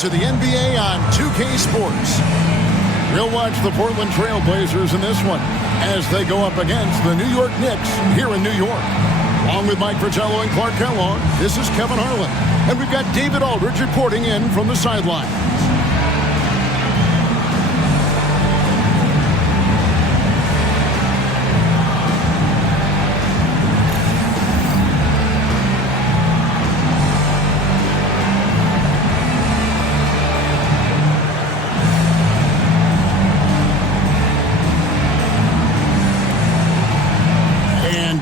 to the NBA on 2K Sports. We'll watch the Portland Trail Blazers in this one as they go up against the New York Knicks here in New York. Along with Mike Fratello and Clark Kellogg, this is Kevin Harlan. And we've got David Aldridge reporting in from the sideline.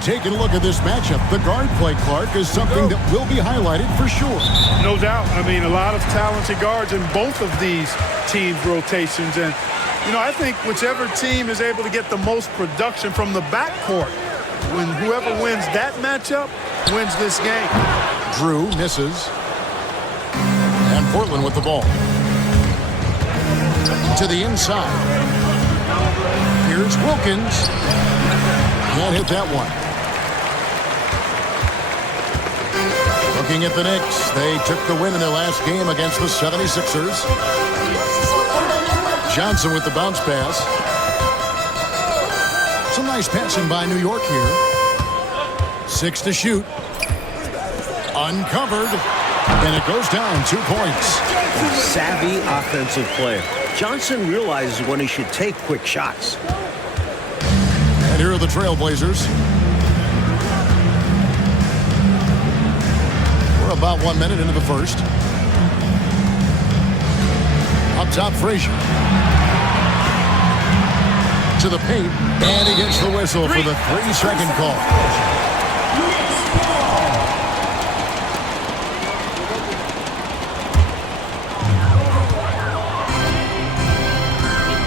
Taking a look at this matchup, the guard play, Clark, is something that will be highlighted for sure. No doubt. I mean, a lot of talented guards in both of these teams' rotations. And, you know, I think whichever team is able to get the most production from the backcourt, when whoever wins that matchup wins this game. Drew misses. And Portland with the ball. To the inside. Here's Wilkins. Can't hit that one. Looking at the Knicks, they took the win in their last game against the 76ers. Johnson with the bounce pass. Some nice passing by New York here. 6 to shoot. Uncovered. And it goes down 2 points. Savvy offensive player. Johnson realizes when he should take quick shots. And here are the Trailblazers. We're about 1 minute into the first. Up top, Frazier. To the paint. And he gets the whistle for the 3-second call.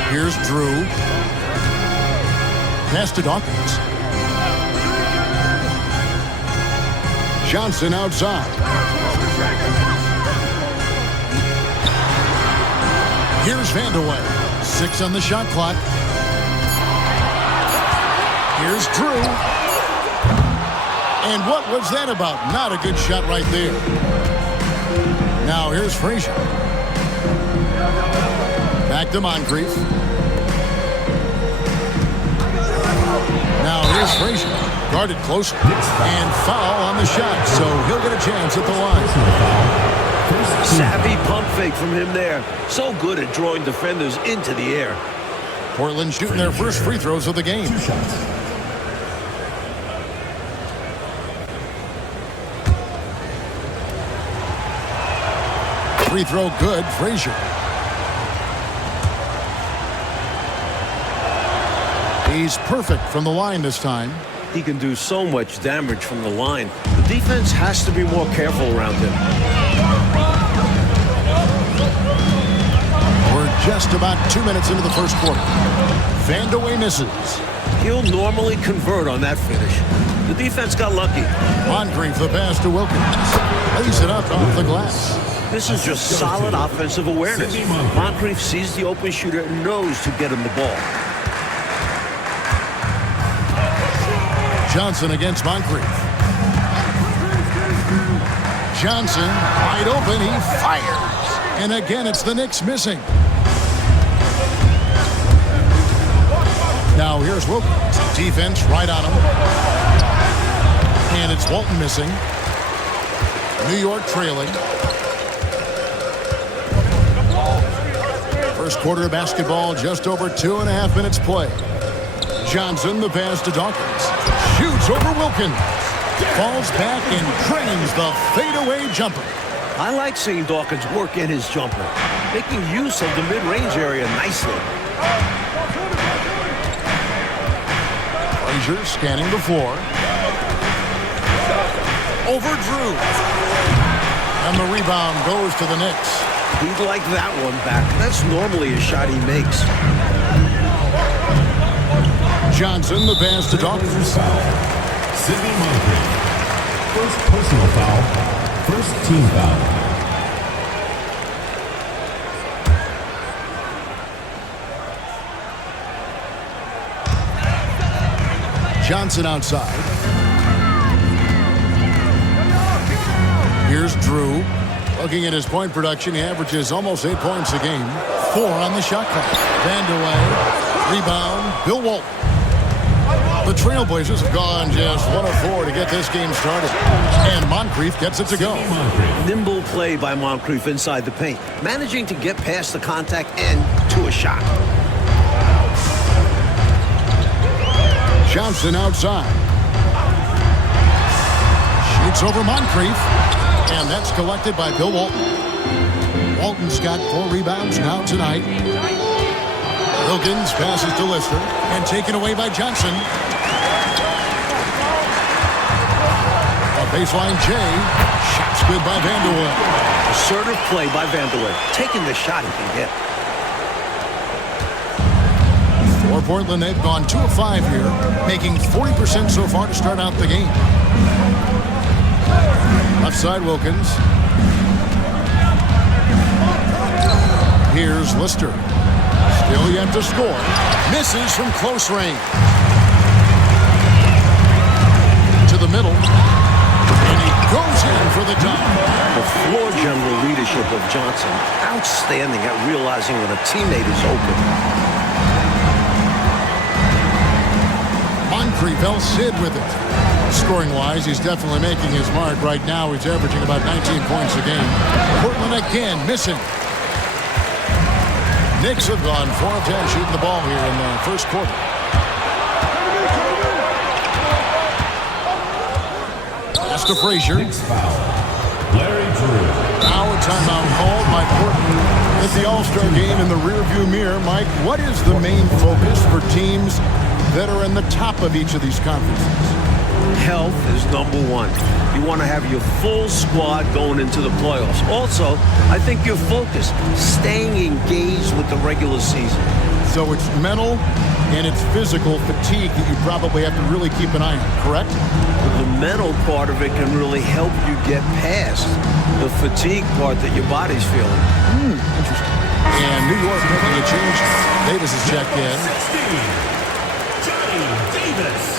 Here's Drew. Pass to Dawkins. Johnson outside. Here's Vandeweghe. 6 on the shot clock. Here's Drew. And what was that about? Not a good shot right there. Now here's Frazier. Back to Moncrief. Now here's Frazier. Guarded closer. And foul on the shot. So he'll get a chance at the line. Savvy pump fake from him there. So good at drawing defenders into the air. Portland shooting their first free throws of the game. 2 shots. Free throw good. Frazier. He's perfect from the line this time. He can do so much damage from the line. The defense has to be more careful around him. We're just about 2 minutes into the first quarter. Vandeweghe misses. He'll normally convert on that finish. The defense got lucky. Moncrief the pass to Wilkins. Lays it up off the glass. This is just solid offensive awareness. Moncrief sees the open shooter and knows to get him the ball. Johnson against Moncrief. Johnson wide open. He fires. And again, it's the Knicks missing. Now here's Wilkins. Defense right on him. And it's Walton missing. New York trailing. First quarter of basketball, just over 2.5 minutes play. Johnson, the pass to Dawkins. Shoots over Wilkins. Falls back and trains the fadeaway jumper. I like seeing Dawkins work in his jumper, making use of the mid-range area nicely. Frazier scanning the floor. Over Drew. And the rebound goes to the Knicks. He'd like that one back. That's normally a shot he makes. Johnson, the pass to Dawkins. Sidney Moncrief. First personal foul. First team foul. Johnson outside. Here's Drew. Looking at his point production, he averages almost 8 points a game. 4 on the shot clock. Vandeweghe, rebound, Bill Walton. The Trailblazers have gone just 1 of 4 to get this game started. And Moncrief gets it to go. Nimble play by Moncrief inside the paint, managing to get past the contact and to a shot. Johnson outside. Shoots over Moncrief. And that's collected by Bill Walton. Walton's got 4 rebounds now tonight. Wilkins passes to Lister and taken away by Johnson. A baseline J. Shot's good by Vandeweghe. Assertive play by Vandeweghe, taking the shot he can get. For Portland, they've gone 2 of 5 here, making 40% so far to start out the game. Left side Wilkins. Here's Lister. Still yet to score. Misses from close range. To the middle. And he goes in for the tie. The floor general leadership of Johnson, outstanding at realizing when a teammate is open. Moncrief helps Sid with it. Scoring-wise, he's definitely making his mark. Right now, he's averaging about 19 points a game. Portland again missing. Knicks have gone 4 of 10 shooting the ball here in the first quarter. Pass to Frazier. Larry Drew. Now a timeout called by Portland. With the All-Star game in the rearview mirror, Mike, what is the main focus for teams that are in the top of each of these conferences? Health is #1. You want to have your full squad going into the playoffs. Also, I think you're focused, staying engaged with the regular season. So it's mental and it's physical fatigue that you probably have to really keep an eye on, correct? The mental part of it can really help you get past the fatigue part that your body's feeling. Interesting. And New York making a change. Davis is checked in. 16. Johnny Davis.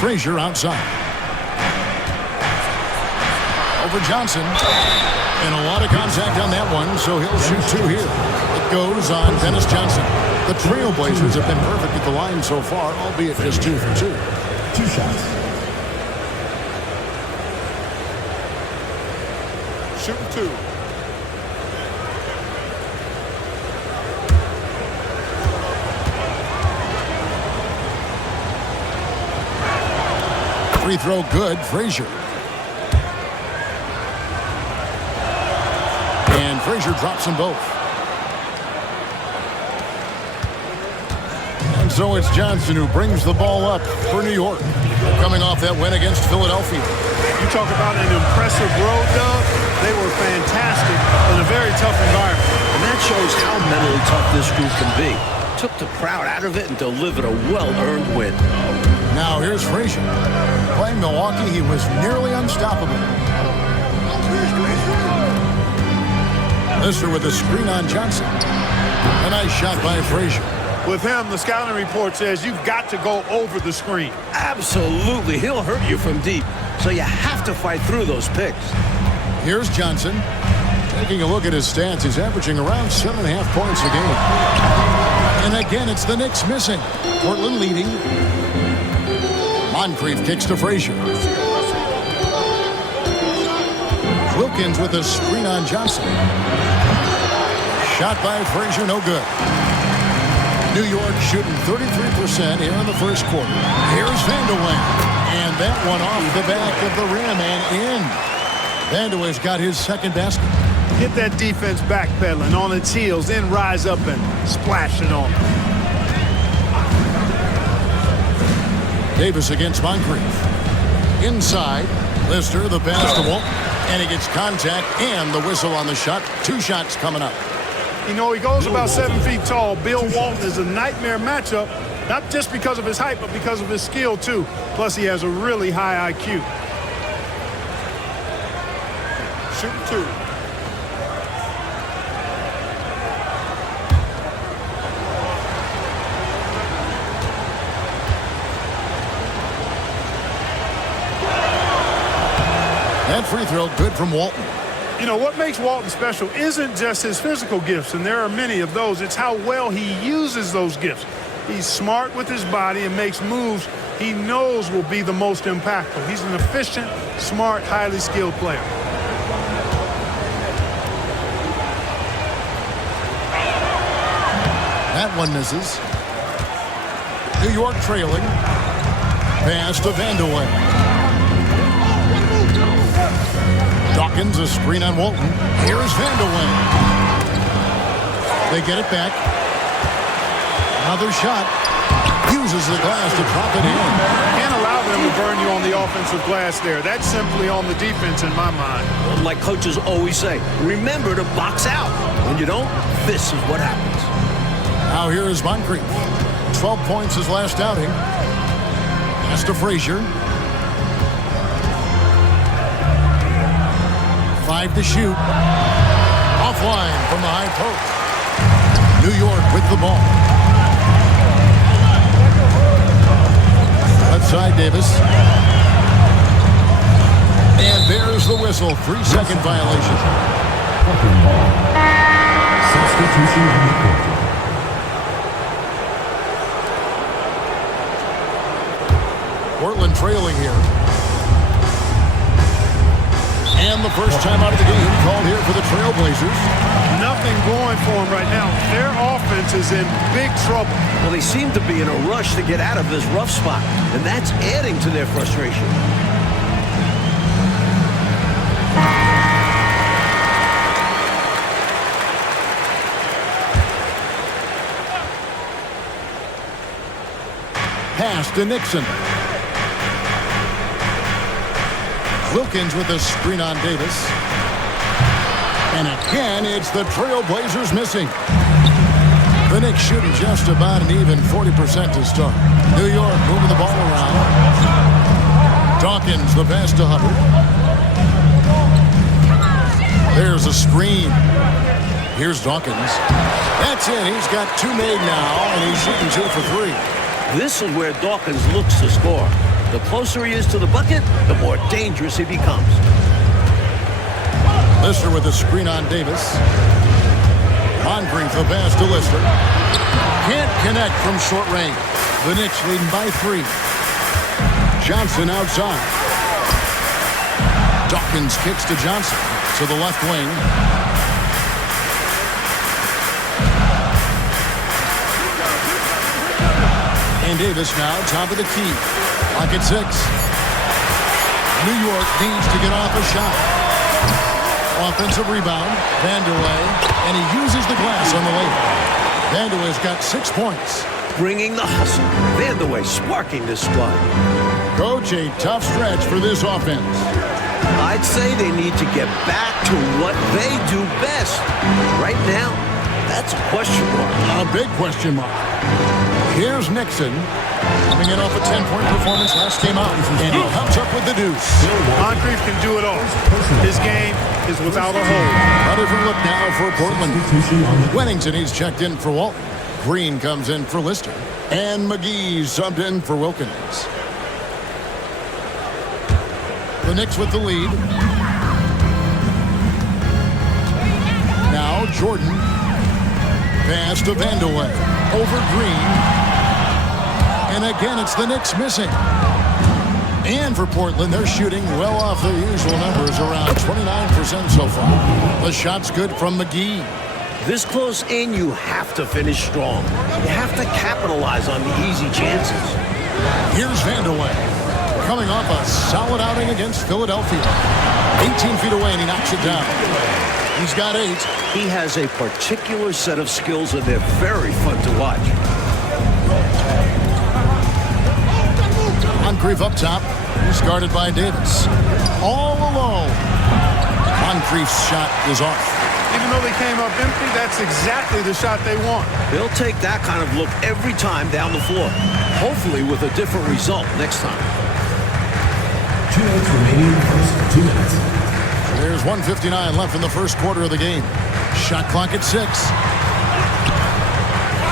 Frazier outside. Over Johnson. And a lot of contact on that one, so he'll shoot 2 here. It goes on Dennis Johnson. The Trailblazers have been perfect at the line so far, albeit just 2 for 2. 2 shots. Shooting 2. Free throw good, Frazier. And Frazier drops them both. And so it's Johnson who brings the ball up for New York. They're coming off that win against Philadelphia. You talk about an impressive road, Doug. They were fantastic in a very tough environment. And that shows how mentally tough this group can be. Took the crowd out of it and delivered a well-earned win. Now here's Frazier. Playing Milwaukee, he was nearly unstoppable. Lister with a screen on Johnson. A nice shot by Frazier. With him, the scouting report says you've got to go over the screen. Absolutely. He'll hurt you from deep. So you have to fight through those picks. Here's Johnson. Taking a look at his stats, he's averaging around 7.5 points a game. And again, it's the Knicks missing. Portland leading. Moncrief kicks to Frazier. Wilkins with a screen on Johnson. Shot by Frazier, no good. New York shooting 33% here in the first quarter. Here's Vandeweghe. And that one off the back of the rim and in. Vandeweghe's got his second basket. Get that defense backpedaling on its heels, then rise up and splash it on. Davis against Moncrief. Inside, Lister, the pass to Walton. And he gets contact and the whistle on the shot. 2 shots coming up. You know, he goes about 7 feet tall. Bill Walton is a nightmare matchup Not just because of his height, but because of his skill, too. Plus, he has a really high IQ. Shooting 2. That free throw good from Walton. You know, what makes Walton special isn't just his physical gifts, and there are many of those. It's how well he uses those gifts. He's smart with his body and makes moves he knows will be the most impactful. He's an efficient, smart, highly skilled player. That one misses. New York trailing. Pass to Vandeweghe. Dawkins, a screen on Walton. Here's Vandeweghe. They get it back. Another shot. Uses the glass to drop it in. Can't allow them to burn you on the offensive glass there. That's simply on the defense in my mind. Like coaches always say, remember to box out. When you don't, this is what happens. Now here is Moncrief. 12 points his last outing. Pass to Frazier. 5 to shoot. Offline from the high post. New York with the ball. Left side, Davis. And there's the whistle. 3-second violation. Substitution on the court. Portland trailing here. And the first time out of the game called here for the Trailblazers. Nothing going for them right now. Their offense is in big trouble. Well, they seem to be in a rush to get out of this rough spot, and that's adding to their frustration. Pass to Nixon. Wilkins with a screen on Davis. And again, it's the Trailblazers missing. The Knicks shooting just about an even 40% to start. New York moving the ball around. Dawkins, the pass to Hubbard. There's a screen. Here's Dawkins. That's it. He's got 2 made now, and he's shooting 2 for 3. This is where Dawkins looks to score. The closer he is to the bucket, the more dangerous he becomes. Lister with a screen on Davis. Moncrief the pass to Lister. Can't connect from short range. The Knicks leading by 3. Johnson outside. Dawkins kicks to Johnson to the left wing. And Davis now top of the key. Lock at 6. New York needs to get off a shot. Offensive rebound. Vandeweghe. And he uses the glass on the layup. Vandeweghe's got 6 points. Bringing the hustle. Vandeweghe sparking this squad. Coach, a tough stretch for this offense. I'd say they need to get back to what they do best. Right now, that's a question mark. A big question mark. Here's Nixon. Coming in off a 10-point performance last game out. And he comes up with the deuce. Moncrief can do it all. His game is without a hold. A different look now for Portland. Wennington, he's checked in for Walton. Green comes in for Lister. And McGee subbed in for Wilkins. The Knicks with the lead. Now Jordan. Pass to Vandeweghe. Over Green. And again, it's the Knicks missing. And for Portland, they're shooting well off their usual numbers, around 29% so far. The shot's good from McGee. This close in, you have to finish strong. You have to capitalize on the easy chances. Here's Vandeweghe. Coming off a solid outing against Philadelphia. 18 feet away, and he knocks it down. He's got 8. He has a particular set of skills, and they're very fun to watch. Moncrief up top. He's guarded by Davis. All alone. Moncrief's shot is off. Even though they came up empty, that's exactly the shot they want. They'll take that kind of look every time down the floor. Hopefully with a different result next time. 2 minutes remaining in the first. 2 minutes. There's 1:59 left in the first quarter of the game. Shot clock at 6.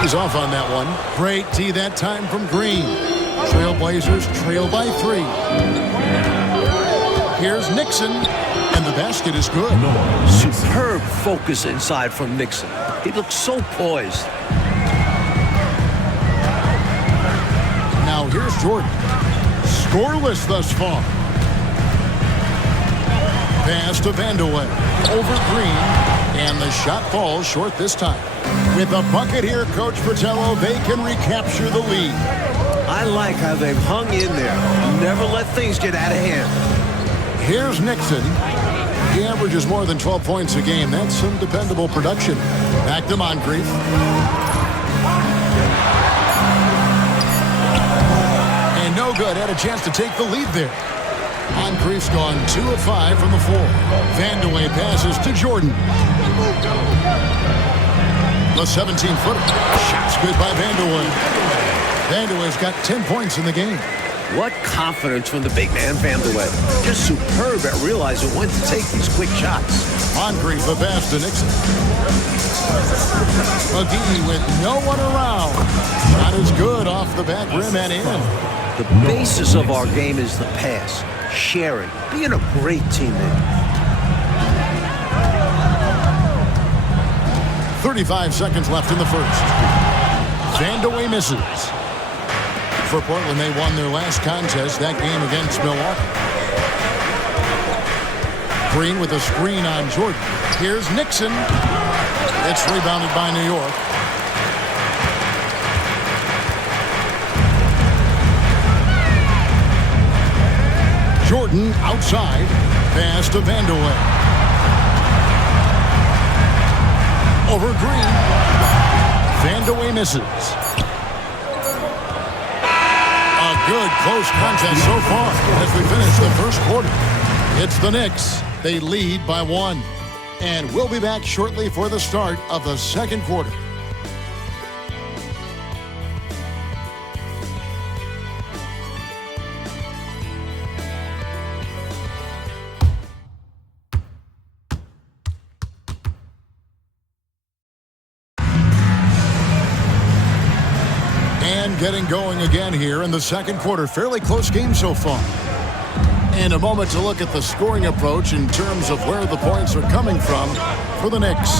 He's off on that one. Great tee that time from Green. Trailblazers trail by 3. Here's Nixon, and the basket is good. Superb focus inside from Nixon. He looks so poised. Now here's Jordan. Scoreless thus far. Pass to Vandeweghe. Over Green, and the shot falls short this time. With a bucket here, Coach Fratello, they can recapture the lead. I like how they've hung in there. Never let things get out of hand. Here's Nixon. He averages more than 12 points a game. That's some dependable production. Back to Moncrief. And no good. Had a chance to take the lead there. Moncrief's gone 2 of 5 from the floor. Vandeweghe passes to Jordan. The 17-footer. Shot's good by Vandeweghe. Vandeweghe's got 10 points in the game. What confidence from the big man, Vandeweghe. Just superb at realizing when to take these quick shots. Moncrief the pass to Nixon. McGee with no one around. Shot is good off the back rim and in. The basis of our game is the pass, sharing, being a great teammate. 35 seconds left in the first. Vandeweghe misses. For Portland, they won their last contest, that game against Milwaukee. Green with a screen on Jordan. Here's Nixon. It's rebounded by New York. Jordan outside. Pass to Vandeweghe. Over Green. Vandeweghe misses. A good close contest so far as we finish the first quarter. It's the Knicks. They lead by 1. And we'll be back shortly for the start of the second quarter. Getting going again here in the second quarter. Fairly close game so far. And a moment to look at the scoring approach in terms of where the points are coming from for the Knicks.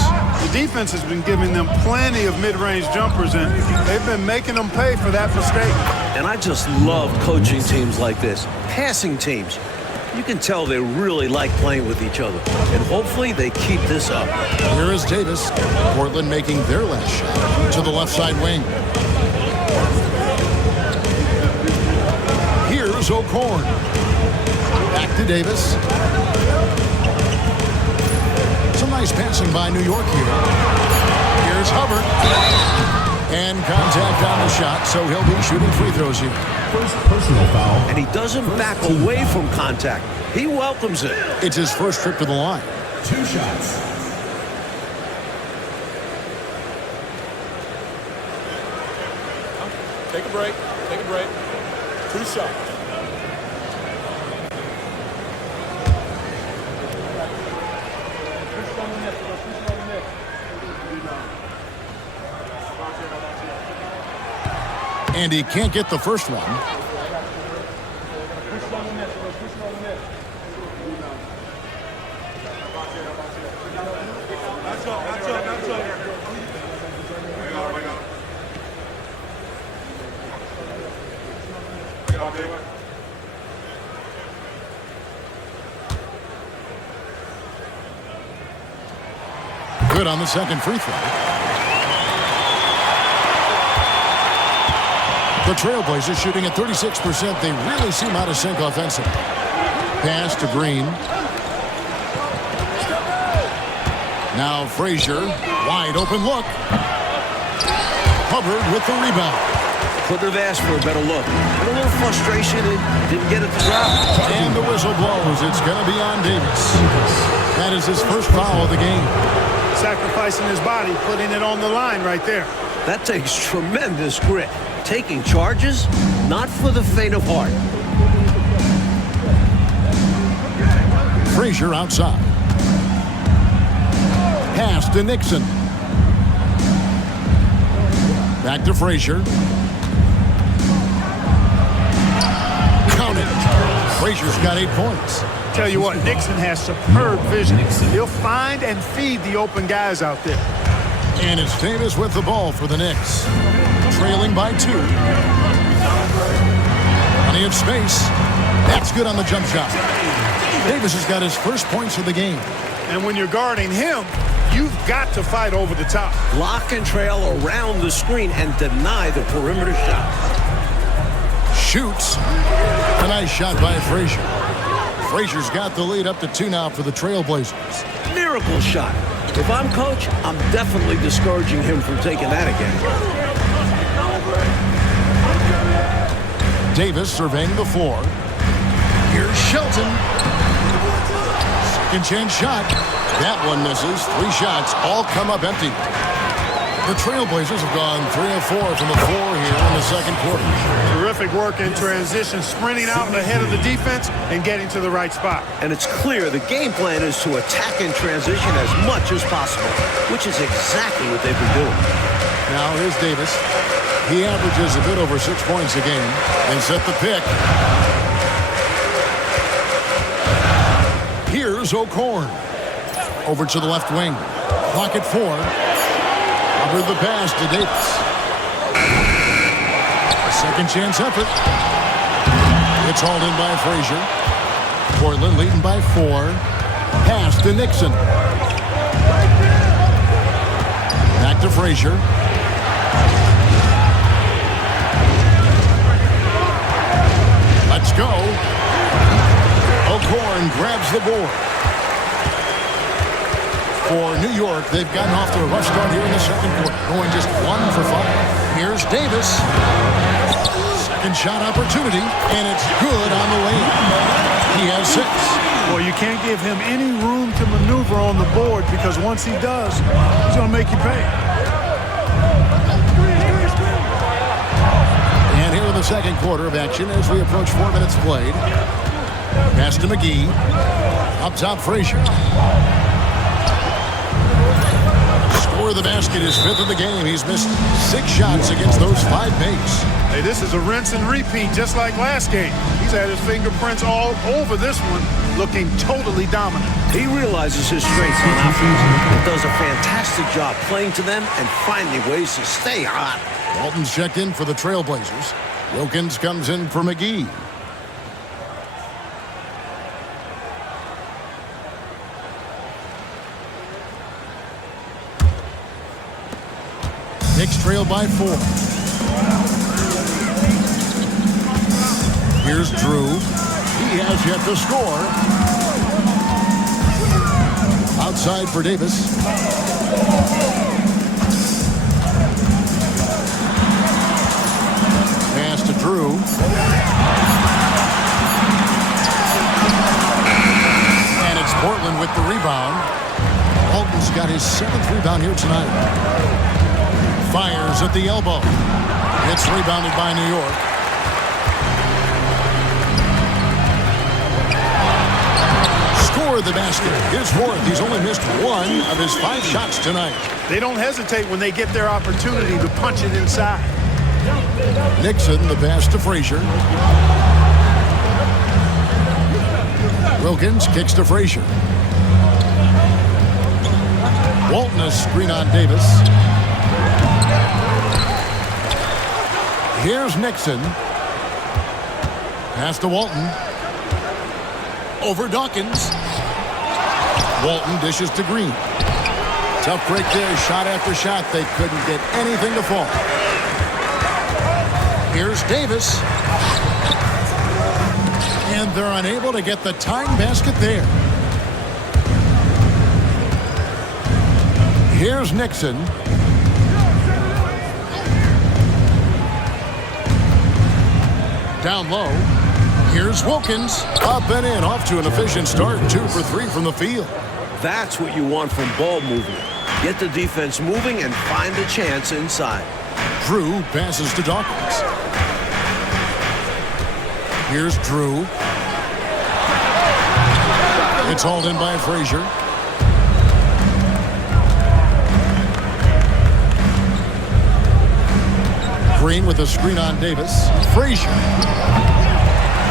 The defense has been giving them plenty of mid-range jumpers, and they've been making them pay for that mistake. And I just love coaching teams like this, passing teams. You can tell they really like playing with each other, and hopefully they keep this up. Here is Davis. Portland making their last shot to the left side wing. Here's O'Korn. Back to Davis. Some nice passing by New York here. Here's Hubbard. And contact on the shot, so he'll be shooting free throws here. First personal foul. And he doesn't back away from contact. He welcomes it. It's his first trip to the line. 2 shots. Take a break. Take a break. 2 shots. And he can't get the first one. Good on the second free throw. The Trailblazers shooting at 36%. They really seem out of sync offensively. Pass to Green. Now Frazier, wide open look. Hubbard with the rebound. Couldn't have asked for a better look. A little frustration and didn't get it to drop. And the whistle blows. It's going to be on Davis. That is his first foul of the game. Sacrificing his body, putting it on the line right there. That takes tremendous grit. Taking charges, not for the faint of heart. Frazier outside. Pass to Nixon. Back to Frazier. Counted. Frazier's got 8 points. Tell you what, Nixon has superb vision. He'll find and feed the open guys out there. And it's Davis with the ball for the Knicks. Trailing by 2. Plenty of space. That's good on the jump shot. Davis has got his first points of the game. And when you're guarding him, you've got to fight over the top. Lock and trail around the screen and deny the perimeter shot. Shoots. A nice shot by Frazier. Frazier's got the lead up to 2 now for the Trailblazers. Miracle shot. If I'm coach, I'm definitely discouraging him from taking that again. Davis surveying the floor. Here's Shelton. Second chance shot. That one misses. 3 shots all come up empty. The Trailblazers have gone 3 of 4 from the floor here in the second quarter. Terrific work in transition, sprinting out ahead of the defense and getting to the right spot. And it's clear the game plan is to attack in transition as much as possible, which is exactly what they've been doing. Now here's Davis. He averages a bit over 6 points a game. They set the pick. Here's O'Corn. Over to the left wing. Clock at 4. Covered the pass to Davis. A second chance effort. It's hauled in by Frazier. Portland leading by 4. Pass to Nixon. Back to Frazier. Let's go. O'Corn grabs the board. For New York, they've gotten off to a rough start here in the second quarter, going just 1 for 5. Here's Davis. Second shot opportunity, and it's good on the lane. He has 6. Well, you can't give him any room to maneuver on the board because once he does, he's going to make you pay. And here in the second quarter of action as we approach 4 minutes played. Pass to McGee. Up top, Frazier. Score of the basket is 5th of the game. He's missed 6 shots against those 5 makes. Hey, this is a rinse and repeat just like last game. He's had his fingerprints all over this one, looking totally dominant. He realizes his strengths on offense and does a fantastic job playing to them and finding ways to stay hot. Walton's checked in for the Trailblazers. Wilkins comes in for McGee. Knicks trail by 4. Here's Drew. He has yet to score. Outside for Davis. Pass to Drew. And it's Portland with the rebound. Walton's got his 7th rebound here tonight. Fires at the elbow. It's rebounded by New York. Score the basket. Here's Worth. He's only missed 1 of his 5 shots tonight. They don't hesitate when they get their opportunity to punch it inside. Nixon, the pass to Frazier. Wilkins kicks to Frazier. Walton a screen on Davis. Here's Nixon. Pass to Walton. Over Dawkins. Walton dishes to Green. Tough break there. Shot after shot. They couldn't get anything to fall. Here's Davis. And they're unable to get the tying basket there. Here's Nixon. Down low. Here's Wilkins. Up and in. Off to an efficient start. 2 for 3 from the field. That's what you want from ball movement. Get the defense moving and find a chance inside. Drew passes to Dawkins. Here's Drew. It's hauled in by Frazier. Green with a screen on Davis. Frazier.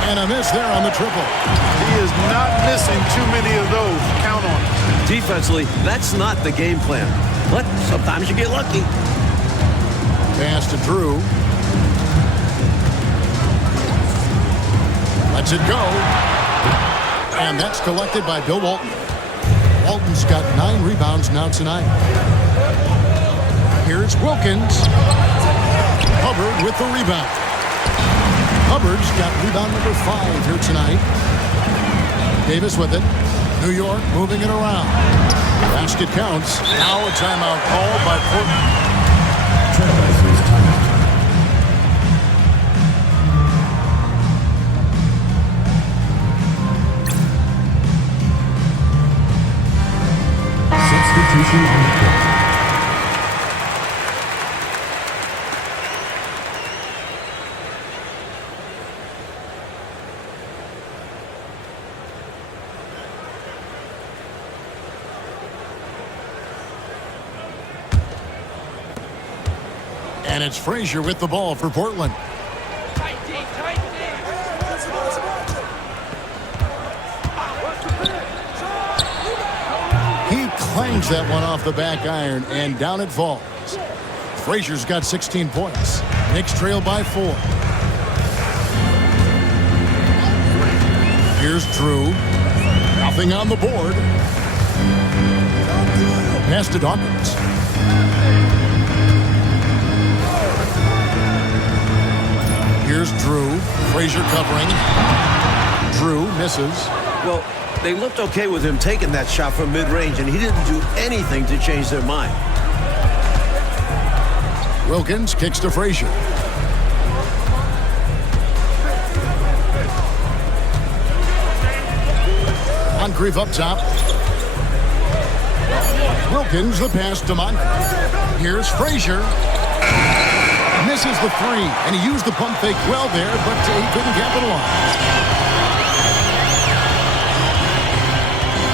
And a miss there on the triple. He is not missing too many of those. Count on it. Defensively, that's not the game plan. But sometimes you get lucky. Pass to Drew. Lets it go. And that's collected by Bill Walton. Walton's got 9 rebounds now tonight. Here's Wilkins. Hubbard with the rebound. Hubbard's got rebound number 5 here tonight. Davis with it. New York moving it around. Basket counts. Now a timeout called by Portland. Trailblazers timeout. Substitution on the court. And it's Frazier with the ball for Portland. He clangs that one off the back iron, and down it falls. Frazier's got 16 points. Knicks trail by 4. Here's Drew. Nothing on the board. Pass to Dawkins. Here's Drew. Frazier covering. Drew misses. Well, they looked okay with him taking that shot from mid-range, and he didn't do anything to change their mind. Wilkins kicks to Frazier. Moncrief up top. Wilkins the pass to Moncrief. Here's Frazier. Misses the 3, and he used the pump fake well there, but he couldn't capitalize.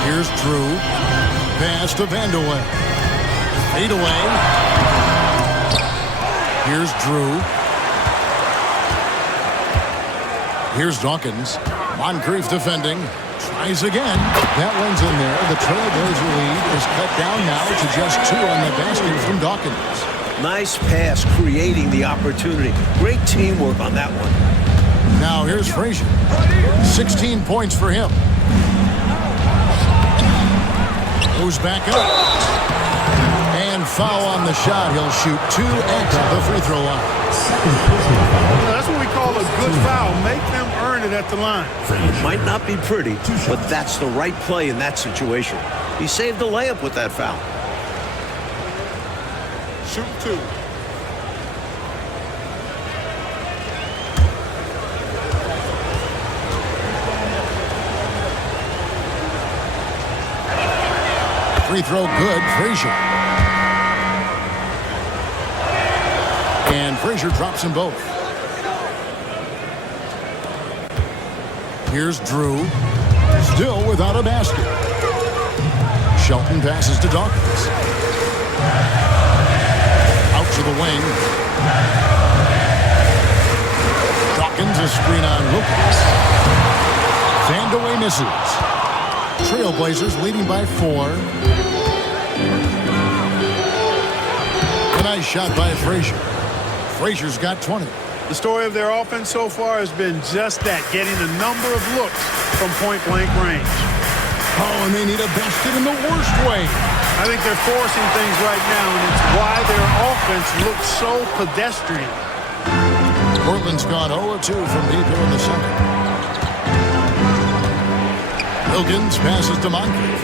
Here's Drew. Pass to Vandeweghe. Fade away. Here's Drew. Here's Dawkins. Moncrief defending. Tries again. That one's in there. The Trailblazer lead is cut down now to just 2 on the basket from Dawkins. Nice pass, creating the opportunity. Great teamwork on that one. Now here's Frazier. 16 points for him. Goes back up. And foul on the shot. He'll shoot 2 at the free throw line. That's what we call a good foul. Make them earn it at the line. It might not be pretty, but that's the right play in that situation. He saved the layup with that foul. Shoot 2. Free throw good, Frazier. And Frazier drops them both. Here's Drew. Still without a basket. Shelton passes to Dawkins. Out to the wing. Dawkins a screen on Wilkins. Vandeweghe misses. Trailblazers leading by 4. A nice shot by Frazier. Frazier's got 20. The story of their offense so far has been just that, getting a number of looks from point-blank range. Oh, and they need a basket in the worst way. I think they're forcing things right now, and it's why their offense looks so pedestrian. Portland's gone 0-2 from deep here in the second. Wilkins passes to Moncrief.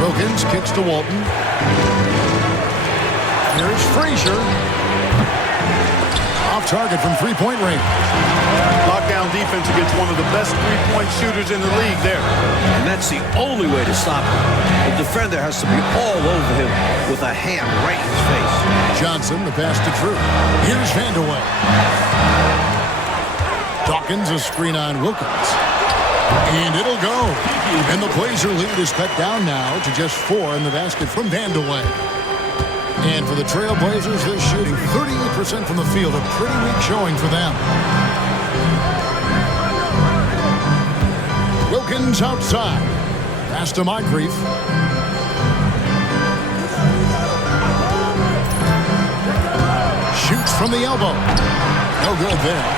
Wilkins kicks to Walton. Here's Frazier. Off target from 3-point range. Lockdown on defense against one of the best three-point shooters in the league there. And that's the only way to stop him. The defender has to be all over him with a hand right in his face. Johnson, the pass to Drew. Here's Vandeweghe. Dawkins, a screen on Wilkins. And it'll go. And the Blazer lead is cut down now to just 4 in the basket from Vandeweghe. And for the Trailblazers, they're shooting 38% from the field. A pretty weak showing for them. Wilkins outside. Pass to Moncrief. Shoots from the elbow. No good there.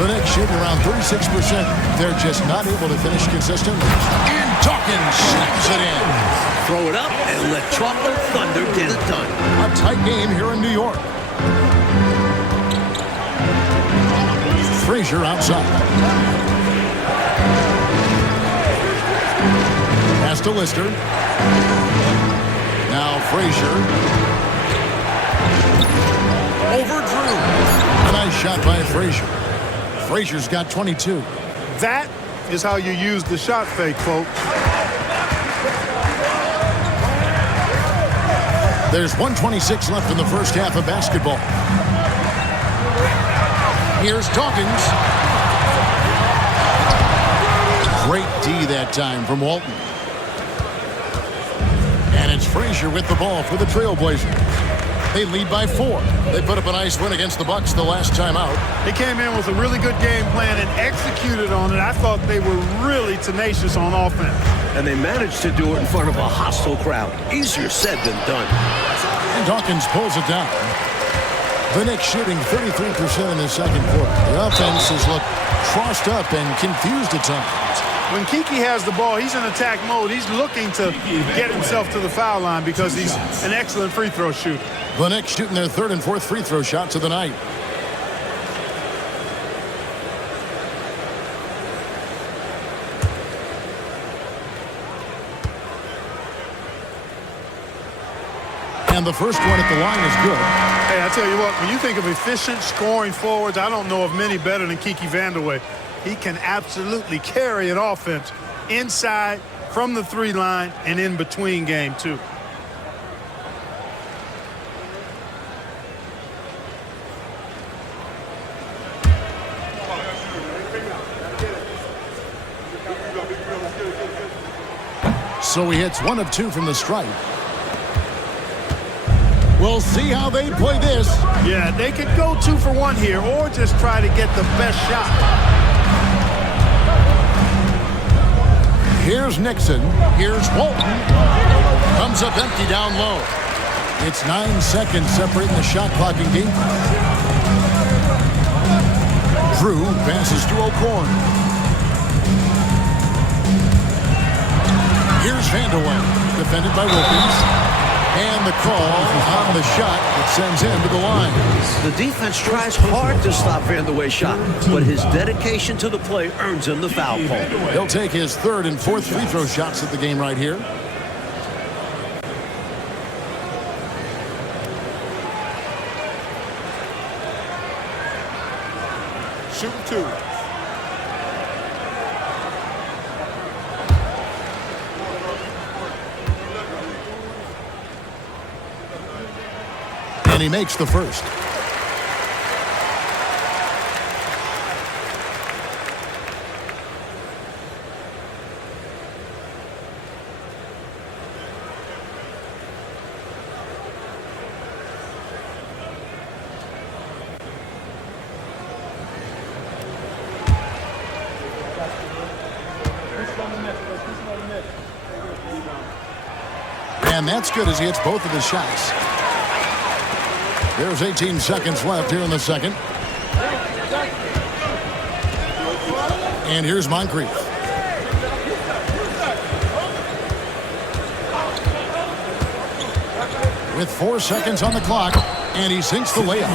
The Knicks shooting around 36%. They're just not able to finish consistently. And Dawkins snaps it in. Throw it up and let Chocolate Thunder get it done. A tight game here in New York. Frazier outside. Pass to Lister. Now Frazier. Over Drew. Nice shot by Frazier. Frazier's got 22. That is how you use the shot fake, folks. There's 1:26 left in the first half of basketball. Here's Dawkins. Great D that time from Walton. And it's Frazier with the ball for the Trailblazers. They lead by 4. They put up a nice win against the Bucks the last time out. They came in with a really good game plan and executed on it. I thought they were really tenacious on offense. And they managed to do it in front of a hostile crowd. Easier said than done. And Dawkins pulls it down. The Knicks shooting 33% in the second quarter. The offense has looked crossed up and confused at times. When Kiki has the ball, he's in attack mode. He's looking to get himself to the foul line because he's an excellent free throw shooter. The Knicks shooting their 3rd and 4th free throw shots of the night. And the first one at the line is good. Hey, I tell you what, when you think of efficient scoring forwards, I don't know of many better than Kiki Vandeweghe. He can absolutely carry an offense inside, from the 3 line, and in between game, too. So he hits 1 of 2 from the stripe. We'll see how they play this. Yeah, they could go 2 for 1 here or just try to get the best shot. Here's Nixon. Here's Walton. Comes up empty down low. It's 9 seconds separating the shot clock and game clock. Drew passes to O'Corn. Here's Vandeweghe, defended by Wilkins. And the call on the shot that sends him to the line. The defense tries hard to stop Vandeweghe's shot, but his dedication to the play earns him the foul call. He'll take his 3rd and 4th free throw shots at the game right here. Shoot 2. And he makes the first. And that's good as he hits both of his shots. There's 18 seconds left here in the second. And here's Moncrief. With 4 seconds on the clock, and he sinks the layup.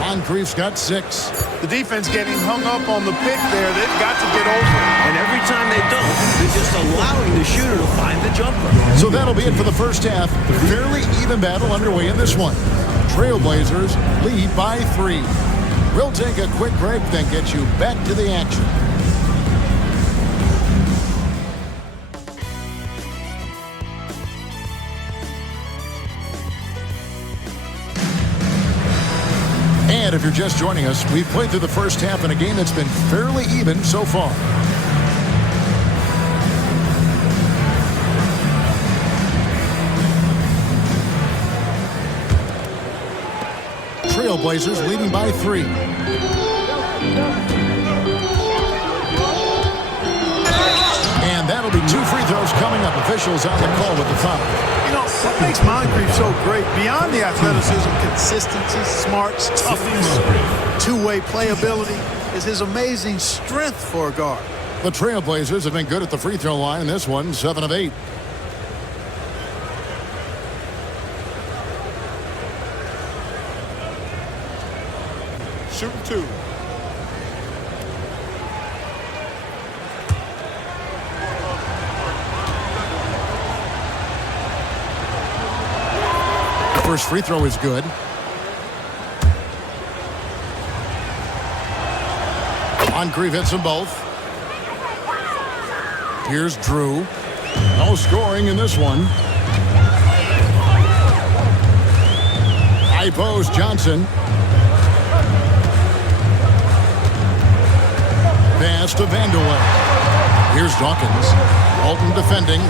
Moncrief's got 6. The defense getting hung up on the pick there. They've got to get over it. And every time they don't, they're just allowing the shooter to find the jumper. So that'll be it for the first half. Fairly even battle underway in this one. Trailblazers lead by 3. We'll take a quick break, then get you back to the action. And if you're just joining us, we've played through the first half in a game that's been fairly even so far. Trailblazers leading by 3. And that'll be 2 free throws coming up. Officials on the call with the foul. You know, what makes Moncrief so great, beyond the athleticism, consistency, smarts, toughness, two-way playability, is his amazing strength for a guard. The Trailblazers have been good at the free throw line in this one, 7 of 8. Shooting 2. First free throw is good. Moncrief hits them both. Here's Drew. No scoring in this one. High post, Johnson. Pass to Vanderway. Here's Dawkins. Walton defending.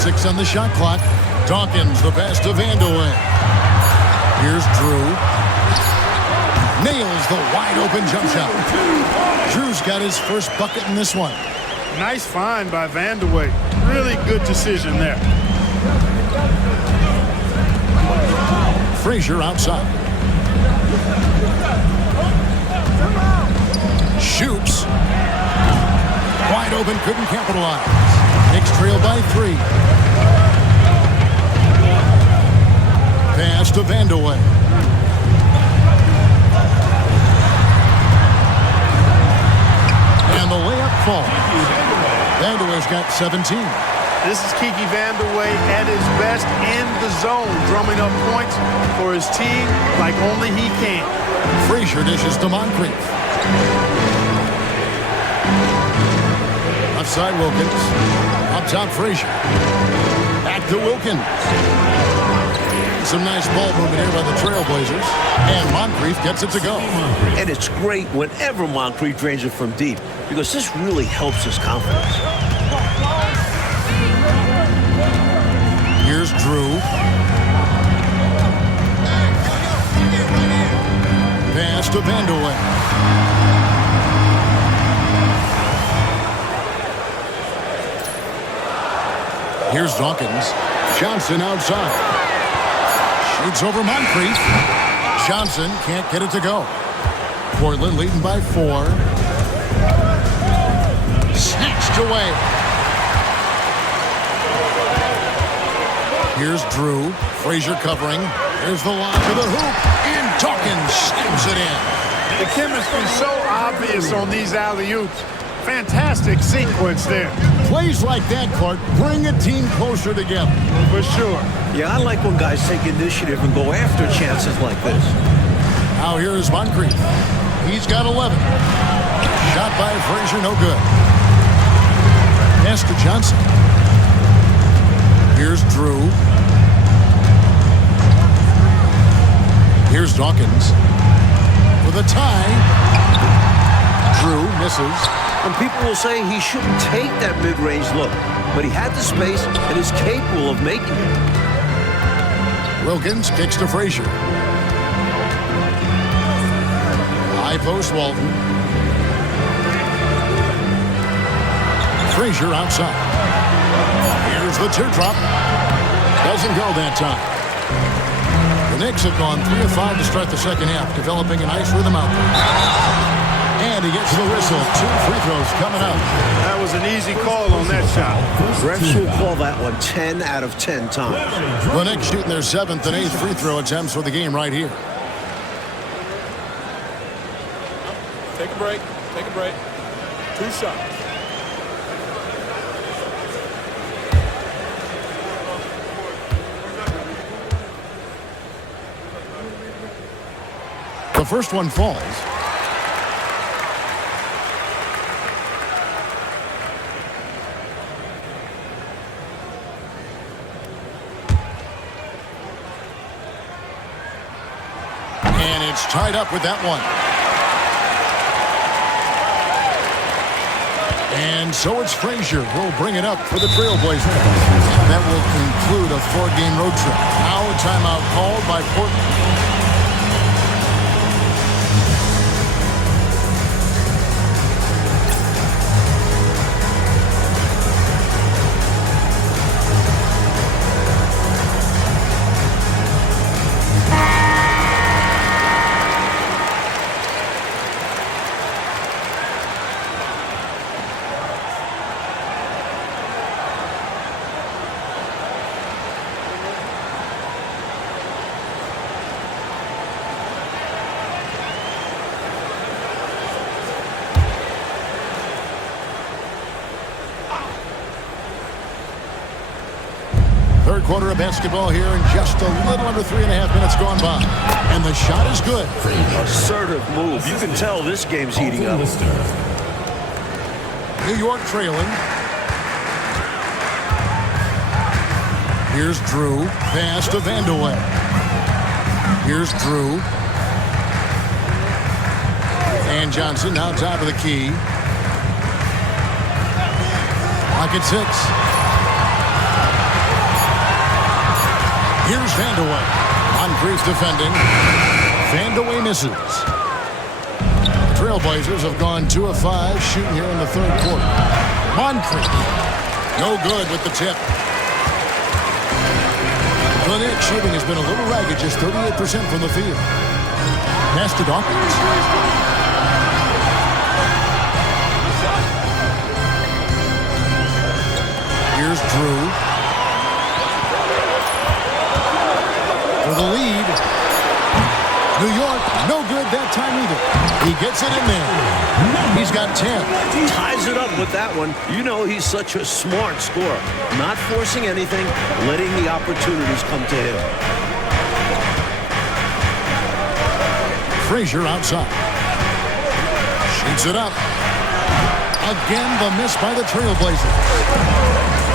6 on the shot clock. Dawkins, the pass to Vanderway. Here's Drew. Nails the wide-open jump shot. Drew's got his first bucket in this one. Nice find by Vanderway. Really good decision there. Frazier outside. Shoots. Wide open, couldn't capitalize. Knicks trail by 3. Pass to Vanderway. And the layup falls. Vanderway's got 17. This is Kiki Vanderway at his best in the zone, drumming up points for his team like only he can. Frazier dishes to Moncrief. Left side Wilkins. Up top Frazier. Back to Wilkins. Some nice ball movement here by the Trailblazers. And Moncrief gets it to go. And it's great whenever Moncrief drains it from deep, because this really helps his confidence. Here's Drew. Pass to Vanderway. Here's Dawkins. Johnson outside. Shoots over Moncrief. Johnson can't get it to go. Portland leading by 4. Snatched away. Here's Drew. Frazier covering. There's the line to the hoop. And Dawkins slams it in. The chemistry so obvious on these alley-oops. Fantastic sequence there. Plays like that, Clark, bring a team closer together. For sure. Yeah, I like when guys take initiative and go after chances like this. Now here's Moncrief. He's got 11. Shot by Frazier, no good. Pass to Johnson. Here's Drew. Here's Dawkins. For the tie. Drew misses. And people will say he shouldn't take that mid-range look, but he had the space and is capable of making it. Wilkins kicks to Frazier. High post Walton. Frazier outside. Here's the teardrop. Doesn't go that time. The Knicks have gone 3 of 5 to start the second half, developing a nice rhythm out there. And he gets the whistle. 2 free throws coming up. That was an easy call on that shot. Refs will call that one 10 out of 10 times. The Knicks shooting their 7th and 8th free throw attempts for the game right here. Take a break. Take a break. 2 shots. The first one falls. It's tied up with that one. And so it's Frazier who'll bring it up for the Trailblazers. That will conclude a 4-game road trip. Now a timeout called by Portland. Third quarter of basketball here, and just a little under 3.5 minutes gone by. And the shot is good. Assertive move. You can tell this game's heating up. New York trailing. Here's Drew. Pass to Vandeweghe. Here's Drew. And Johnson now top of the key. Pocket 6. Here's Vandeweghe. Moncrief defending. Vandeweghe misses. Trailblazers have gone 2 of 5 shooting here in the third quarter. Moncrief. No good with the tip. The Knicks shooting has been a little ragged, just 38% from the field. Pass to Dawkins. Here's Drew. For the lead. New York, no good that time either. He gets it in there. He's got 10. Ties it up with that one. You know he's such a smart scorer. Not forcing anything, letting the opportunities come to him. Frazier outside. Shoots it up. Again, the miss by the Trailblazers.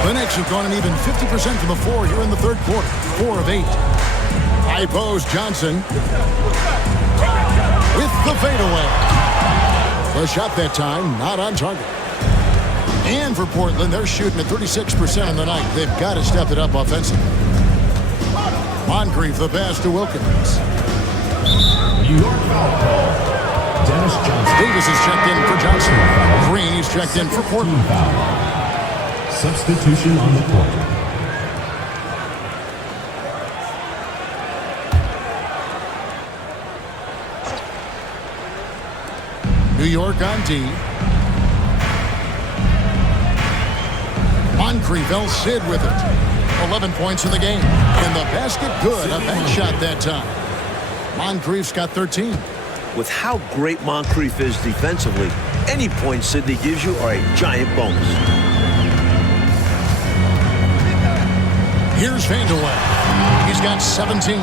The Knicks have gone an even 50% from the floor here in the third quarter. 4 of 8. High post Johnson with the fadeaway. The shot that time not on target. And for Portland, they're shooting at 36% on the night. They've got to step it up offensively. Moncrief the pass to Wilkins. New York foul call. Dennis Johnson. Davis is checked in for Johnson. Green is checked in for Portland. Substitution on the court. New York on D. Moncrief, El Cid with it. 11 points in the game. And the basket good. A bank shot that time. Moncrief's got 13. With how great Moncrief is defensively, any points Sidney gives you are a giant bonus. Here's Vandeweghe. He's got 17.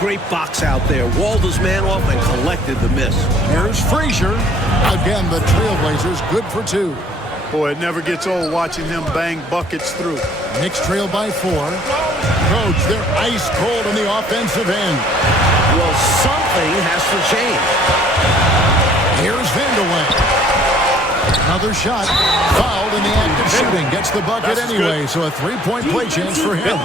Great box out there. Walled his man off and collected the miss. Here's Frazier. Again, the Trailblazers good for 2. Boy, it never gets old watching him bang buckets through. Knicks trail by 4. Coach, they're ice cold on the offensive end. Well, something has to change. Here's Vandeweghe. Another shot. Fouled in the act of shooting. Gets the bucket anyway, so a 3-point play chance for him.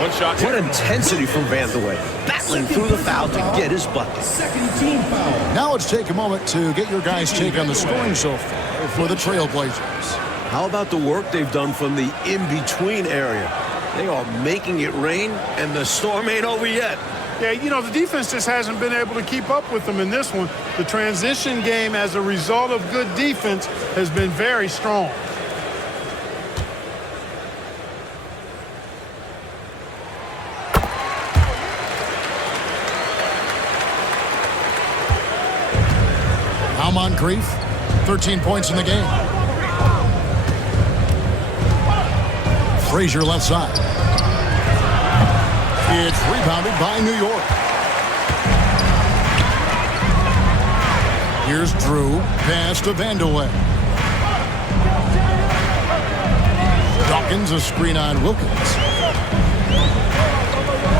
One shot. What intensity from Vandeweghe. Battling through the foul to get his bucket. Second team foul. Now let's take a moment to get your guys' take on the scoring so far for the Trailblazers. How about the work they've done from the in-between area? They are making it rain, and the storm ain't over yet. Yeah, you know, the defense just hasn't been able to keep up with them in this one. The transition game, as a result of good defense, has been very strong. Now Moncrief, 13 points in the game. Frazier left side. It's rebounded by New York. Here's Drew. Pass to Vandeweghe. Dawkins, a screen on Wilkins.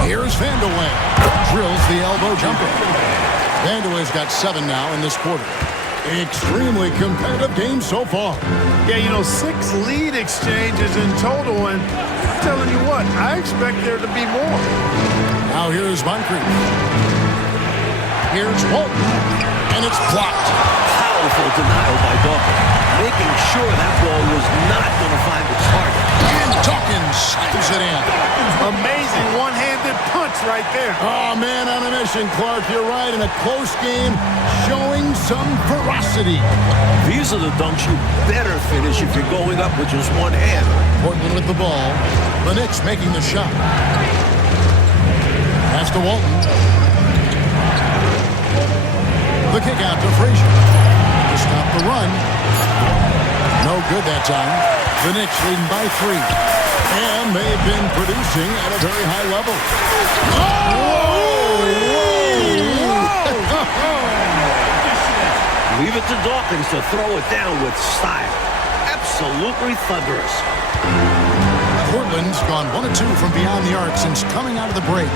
Here's Vandeweghe. Drills the elbow jumper. Vandeweghe's got 7 now in this quarter. Extremely competitive game so far. Yeah, you know, 6 lead exchanges in total, and I'm telling you what, I expect there to be more. Now here's Moncrief. Here's Walton, and it's blocked. Powerful denial by Dawkins, making sure that ball was not going to find its target. And Dawkins slams it in. Amazing one-handed punch right there. Oh, man, on a mission, Clark. You're right. In a close game, showing some ferocity. These are the dunks you better finish if you're going up with just one hand. Portland with the ball. The Knicks making the shot. Pass to Walton. The kick out to Frazier. To stop the run. No good that time. The Knicks leading by 3. And they've been producing at a very high level. Leave it to Dawkins to throw it down with style. Absolutely thunderous. Portland's gone 1 of 2 from beyond the arc since coming out of the break.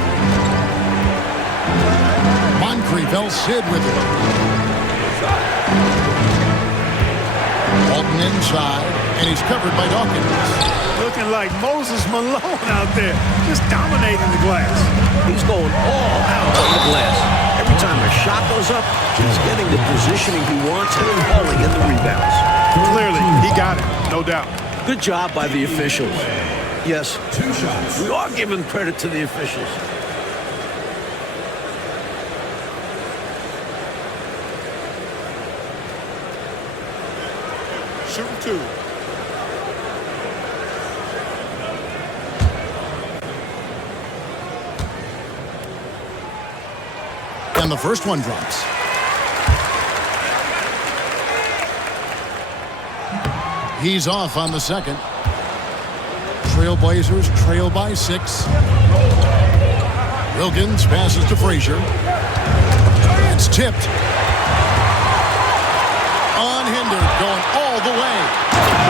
Moncrief, El Cid with it. Walton inside, and he's covered by Dawkins. Looking like Moses Malone out there, just dominating the glass. He's going all out on the glass. Every time a shot goes up, he's getting the positioning he wants and hauling in the rebounds. Clearly, he got it, no doubt. Good job by the officials. Yes, 2 shots. we are giving credit to the officials. Shooting 2. And the first one drops. He's off on the second. Trailblazers trail by 6. Wilkins passes to Frazier. It's tipped. Unhindered, going all the way.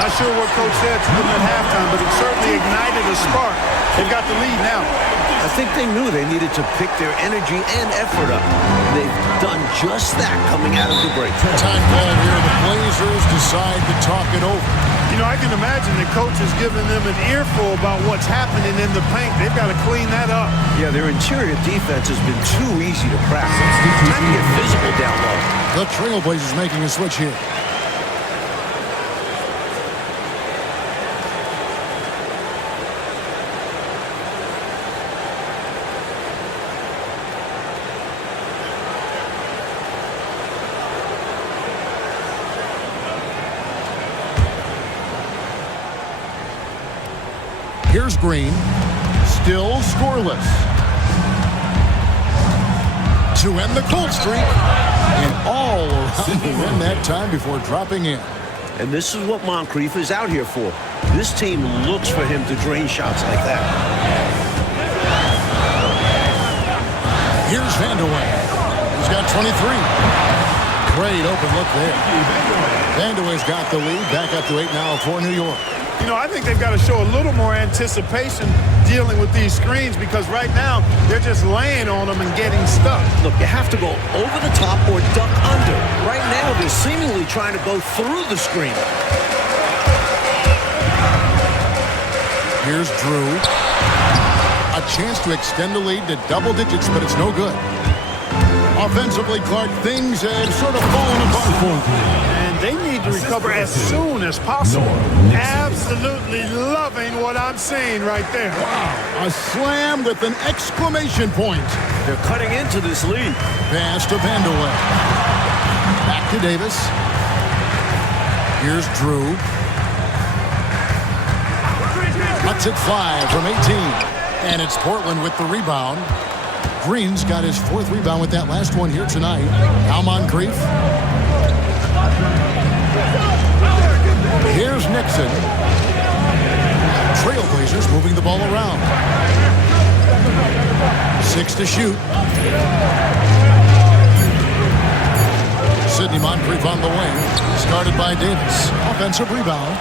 Not sure what Coach said to them at halftime, but it certainly ignited a spark. They've got the lead now. I think they knew they needed to pick their energy and effort up. They've done just that coming out of the break. Time call here. The Blazers decide to talk it over. You know, I can imagine the coach is giving them an earful about what's happening in the paint. They've got to clean that up. Yeah, their interior defense has been too easy to crack. Time to get physical down low. The Trailblazers making a switch here. Here's Green, still scoreless. To end the cold streak, and all around the rim that time before dropping in. And this is what Moncrief is out here for. This team looks for him to drain shots like that. Here's Vandeweghe. He's got 23. Great open look there. Vandeweghe's got the lead, back up to 8 now for New York. You know, I think they've got to show a little more anticipation dealing with these screens because right now they're just laying on them and getting stuck. Look, you have to go over the top or duck under. Right now, they're seemingly trying to go through the screen. Here's Drew. A chance to extend the lead to double digits, but it's no good. Offensively, Clark, things have sort of fallen apart for them. And they need to recover as soon as possible. Absolutely loving what I'm seeing right there. A slam with an exclamation point. They're cutting into this lead. Pass to Vandeweghe. Back to Davis. Here's Drew. Lets it fly from 18. And it's Portland with the rebound. Green's got his 4th rebound with that last one here tonight. Now Moncrief. Here's Nixon. Trailblazers moving the ball around. 6 to shoot. Sidney Moncrief on the wing. Started by Davis. Offensive rebound.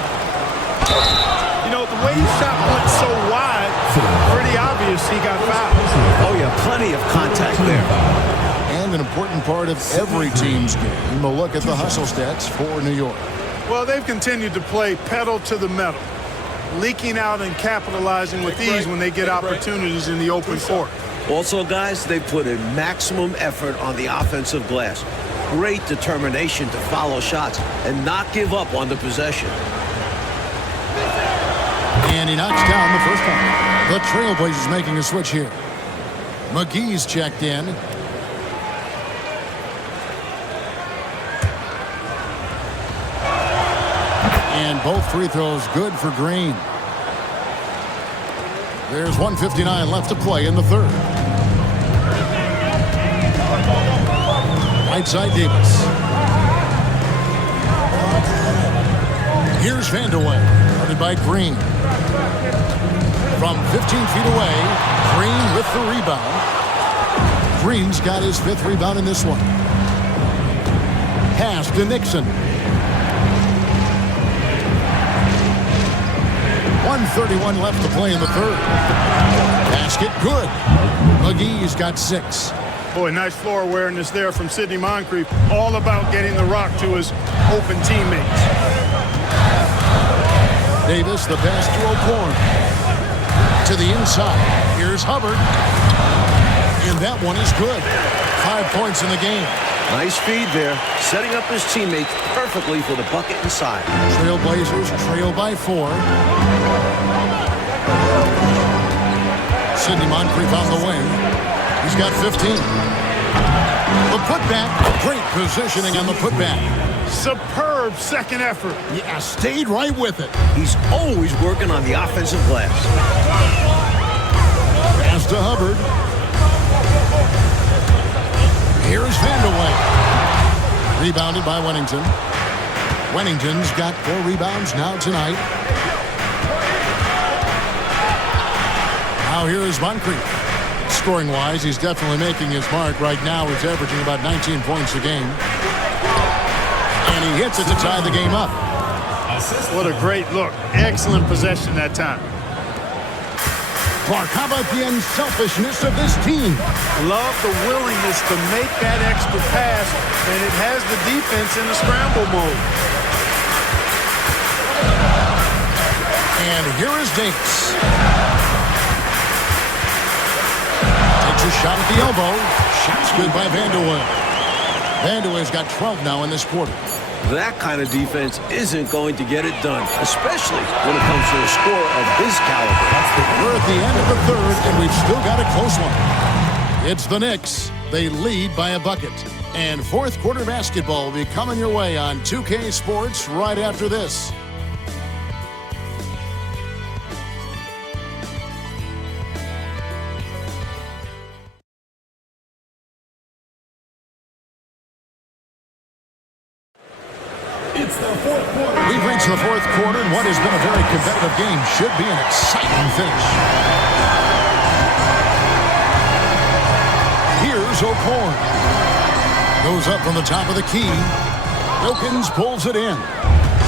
You know, the way he shot went so wide, Pretty obvious he got fouled. Oh, yeah, plenty of contact there. And an important part of every team's game. We'll look at the hustle stats for New York. Well, they've continued to play pedal to the metal, leaking out and capitalizing with ease when they get opportunities in the open court. Also, guys, they put in maximum effort on the offensive glass. Great determination to follow shots and not give up on the possession. And he knocks down the first one. The Trailblazers making a switch here. McGee's checked in. And both free throws good for Green. There's 1:59 left to play in the third. Right side Davis. Here's Vandeweghe, guarded by Green. From 15 feet away, Green with the rebound. Green's got his 5th rebound in this one. Pass to Nixon. 1:31 left to play in the third. Basket good. McGee's got 6. Boy, nice floor awareness there from Sidney Moncrief. All about getting the rock to his open teammates. Davis, the pass to O'Korn. To the inside. Here's Hubbard. And that one is good. 5 points in the game. Nice feed there, setting up his teammates perfectly for the bucket inside. Trailblazers trail by 4. Sidney Moncrief on the wing. He's got 15. The putback. Great positioning on the putback. Superb second effort. Yeah, stayed right with it. He's always working on the offensive glass. Pass to Hubbard. Here's Vandeweghe. Rebounded by Wennington. Wennington's got 4 rebounds now tonight. Now here is Moncrief. Scoring-wise, he's definitely making his mark. Right now, he's averaging about 19 points a game. And he hits it to tie the game up. What a great look. Excellent possession that time. Clark, how about the unselfishness of this team? Love the willingness to make that extra pass, and it has the defense in the scramble mode. And here is Davis. Takes a shot at the elbow. Shot's good by Vandeweghe. Vandeweghe's got 12 now in this quarter. That kind of defense isn't going to get it done, especially when it comes to a score of his caliber. We're at the end of the third, and we've still got a close one. It's the Knicks. They lead by a bucket. And fourth quarter basketball will be coming your way on 2K Sports right after this. It's the fourth quarter. We've reached the fourth quarter, and what has been a very competitive game should be an exciting finish. Here's O'Korn. Goes up from the top of the key. Wilkins pulls it in.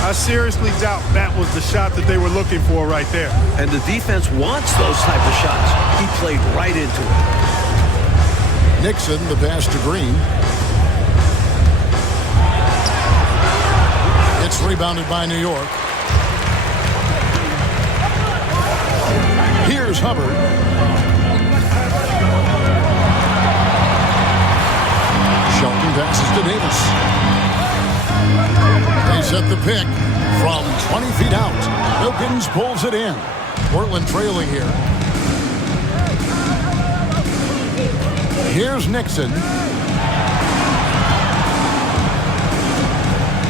I seriously doubt that was the shot that they were looking for right there. And the defense wants those type of shots. He played right into it. Nixon, the pass to Green. It's rebounded by New York. Here's Hubbard. Shelton passes to Davis. They set the pick from 20 feet out. Wilkins pulls it in. Portland trailing here. Here's Nixon.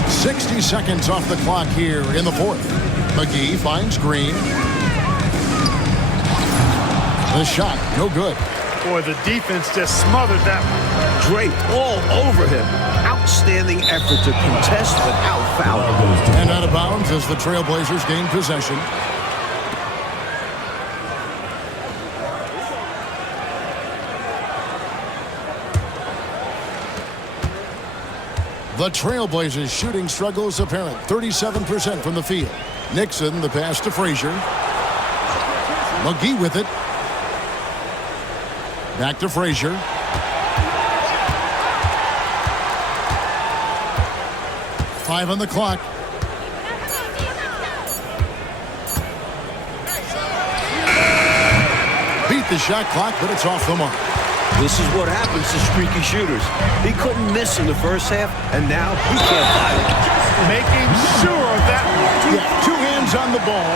60 seconds off the clock here in the fourth. McGee finds Green. The shot, no good. Boy, the defense just smothered that one. Draped all over him. Outstanding effort to contest without fouling. And out of bounds as the Trailblazers gain possession. The Trailblazers' shooting struggles apparent. 37% from the field. Nixon, the pass to Frazier. McGee with it. Back to Frazier. Five on the clock. Beat the shot clock, but it's off the mark. This is what happens to streaky shooters. He couldn't miss in the first half, and now he can't violate. Making sure of that one. Yeah, two hands on the ball.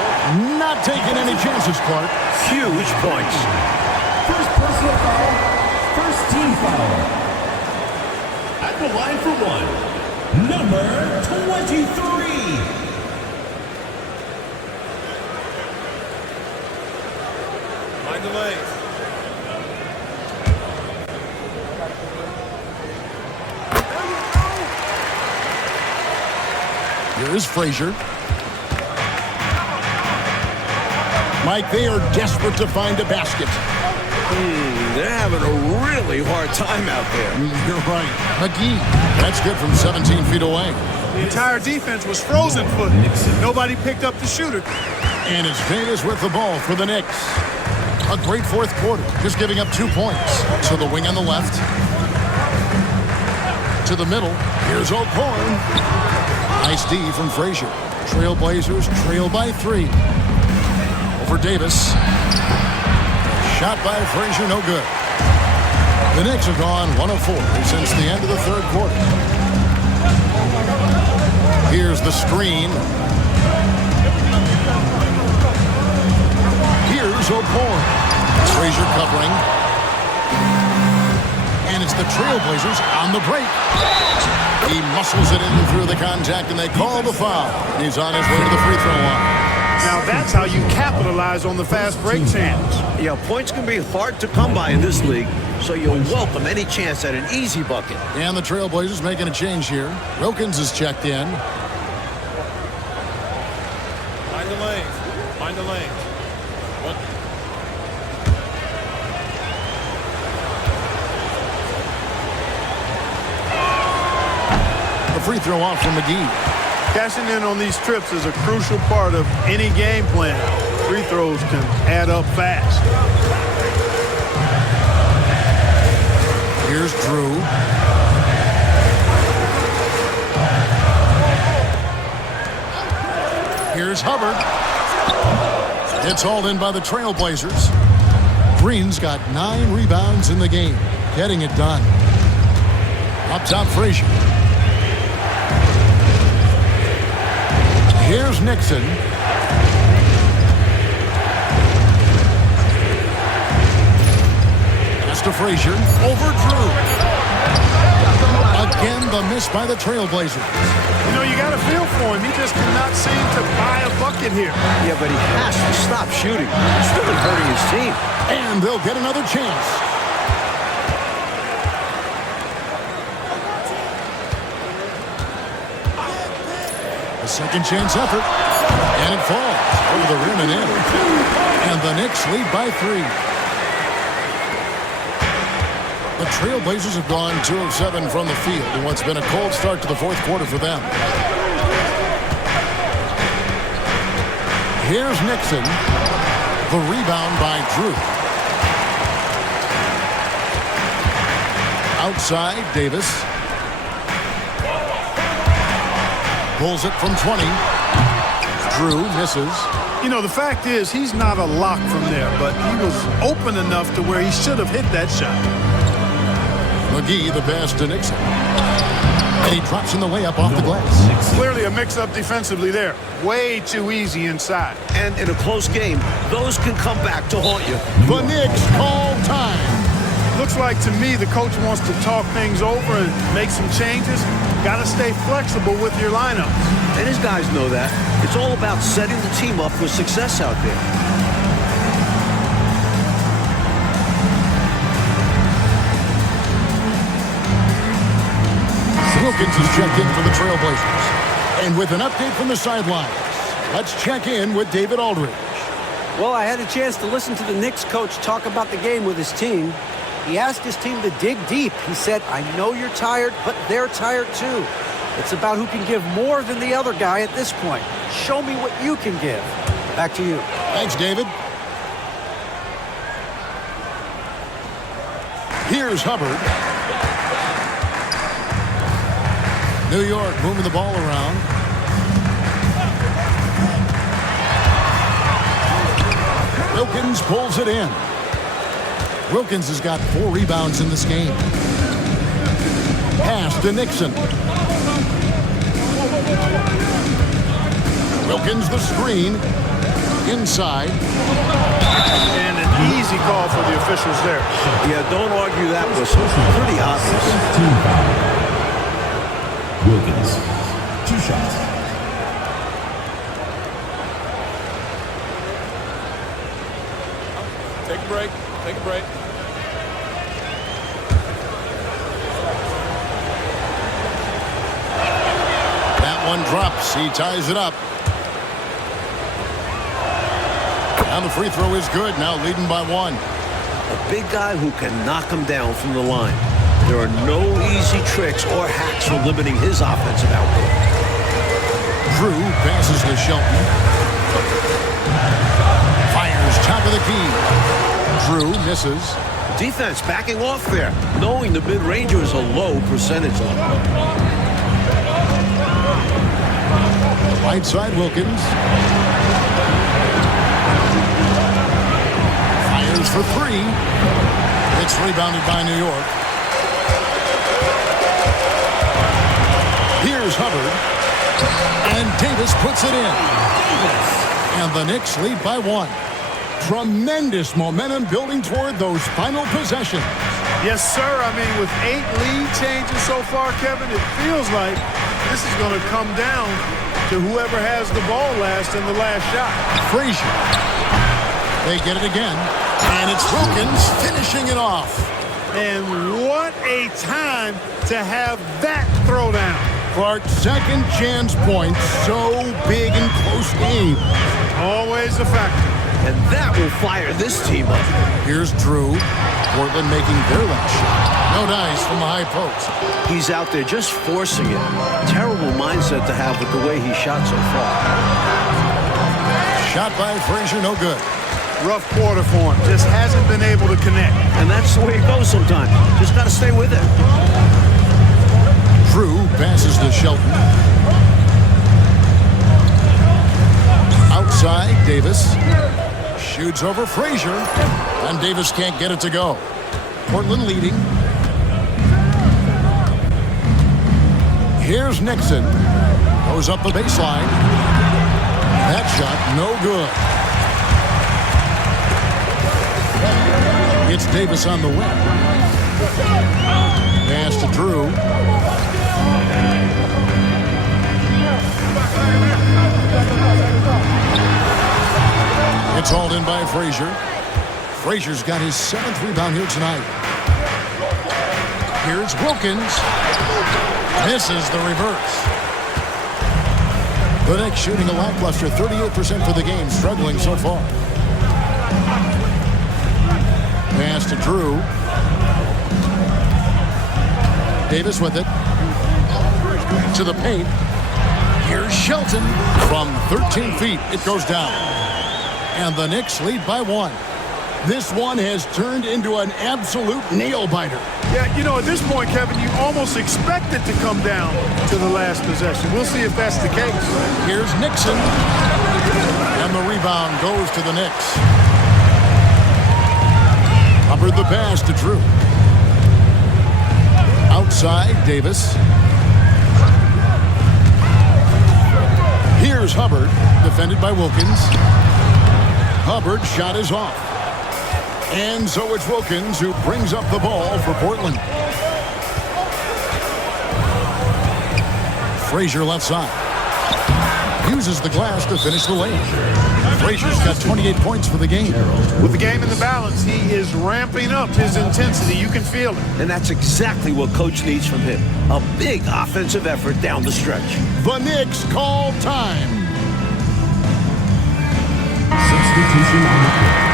Not taking any chances, Clark. Huge points. First personal foul. First team foul. At the line for one. Number 23. Mind the lanes. Here is Frazier. Mike, they are desperate to find a basket. They're having a really hard time out there. You're right. McGee. That's good from 17 feet away. The entire defense was frozen footed. Nobody picked up the shooter. And it's Davis with the ball for the Knicks. A great fourth quarter, just giving up 2 points. To the wing on the left. To the middle. Here's O'Corn. Nice D from Frazier. Trailblazers trail by 3. Over Davis. Shot by Frazier, no good. The Knicks have gone 1 of 4 since the end of the third quarter. Here's the screen. Here's O'Corn. Frazier covering. And it's the Trailblazers on the break. He muscles it in through the contact, and they call the foul. He's on his way to the free throw line. Now that's how you capitalize on the fast break chance. Yeah, points can be hard to come by in this league, so you'll welcome any chance at an easy bucket. And the Trailblazers making a change here. Wilkins is checked in. Mind the lanes. Mind the lanes. What? The free throw off from McGee. Cashing in on these trips is a crucial part of any game plan. Free throws can add up fast. Here's Drew. Here's Hubbard. It's hauled in by the Trailblazers. Green's got 9 rebounds in the game, getting it done. Up top, Frazier. Here's Nixon. Pass to Frazier. Over Drew. Again, the miss by the Trailblazers. You know, you got a feel for him. He just cannot seem to buy a bucket here. Yeah, but he has to stop shooting. He's really hurting his team. And they'll get another chance. A second chance effort. And it falls over the rim and in. And the Knicks lead by 3. The Trailblazers have gone 2 of 7 from the field in what's been a cold start to the fourth quarter for them. Here's Nixon. The rebound by Drew. Outside, Davis. Pulls it from 20. Drew misses. You know, the fact is he's not a lock from there, but he was open enough to where he should have hit that shot. McGee, the pass to Nixon. And he drops in the layup off the glass. Clearly a mix-up defensively there. Way too easy inside. And in a close game, those can come back to haunt you. The Knicks call time. Looks like to me the coach wants to talk things over and make some changes. Got to stay flexible with your lineup. And his guys know that. It's all about setting the team up for success out there. Wilkins is checked in for the Trailblazers. And with an update from the sidelines, let's check in with David Aldridge. Well, I had a chance to listen to the Knicks coach talk about the game with his team. He asked his team to dig deep. He said, I know you're tired, but they're tired too. It's about who can give more than the other guy at this point. Show me what you can give. Back to you. Thanks, David. Here's Hubbard. New York moving the ball around. Wilkins pulls it in. Wilkins has got 4 rebounds in this game. Pass to Nixon. Wilkins the screen. Inside. And an easy call for the officials there. Yeah, don't argue that whistle. Pretty obvious. Team foul. Wilkins, 2 shots. Take a break. Take a break. That one drops. He ties it up. And the free throw is good. Now leading by 1. A big guy who can knock him down from the line. There are no easy tricks or hacks for limiting his offensive output. Drew passes to Shelton. Fires top of the key. Drew misses. Defense backing off there, knowing the mid-ranger is a low percentage level. Right side Wilkins. Fires for 3. It's rebounded by New York. Here's Hubbard. And Davis puts it in. And the Knicks lead by 1. Tremendous momentum building toward those final possessions. Yes, sir. I mean, with 8 lead changes so far, Kevin, it feels like this is going to come down to whoever has the ball last in the last shot. Frazier. They get it again. And it's Wilkins finishing it off. And what a time to have that throwdown. Clark's second chance points. So big in close games. Always a factor. And that will fire this team up. Here's Drew. Portland making their last shot. No dice from the high post. He's out there just forcing it. Terrible mindset to have with the way he shot so far. Shot by Frazier, no good. Rough quarter for him. Just hasn't been able to connect. And that's the way it goes sometimes. Just got to stay with it. Drew passes to Shelton. Outside, Davis. Shoots over Frazier. And Davis can't get it to go. Portland leading. Here's Nixon. Goes up the baseline. That shot, no good. It's Davis on the wing. Pass to Drew. It's hauled in by Frazier. Frazier's got his 7th rebound here tonight. Here's Wilkins. Misses the reverse. The Knicks shooting a lackluster 38% for the game, struggling so far. Pass to Drew. Davis with it. To the paint. Here's Shelton. From 13 feet, it goes down. And the Knicks lead by 1. This one has turned into an absolute nail-biter. Yeah, you know, at this point, Kevin, you almost expect it to come down to the last possession. We'll see if that's the case. Here's Nixon. And the rebound goes to the Knicks. Hubbard the pass to Drew. Outside, Davis. Here's Hubbard, defended by Wilkins. Hubbard's shot is off. And so it's Wilkins who brings up the ball for Portland. Frazier left side. Uses the glass to finish the lane. Frazier's got 28 points for the game. With the game in the balance, he is ramping up his intensity. You can feel it. And that's exactly what Coach needs from him. A big offensive effort down the stretch. The Knicks call time. Substitution on the court.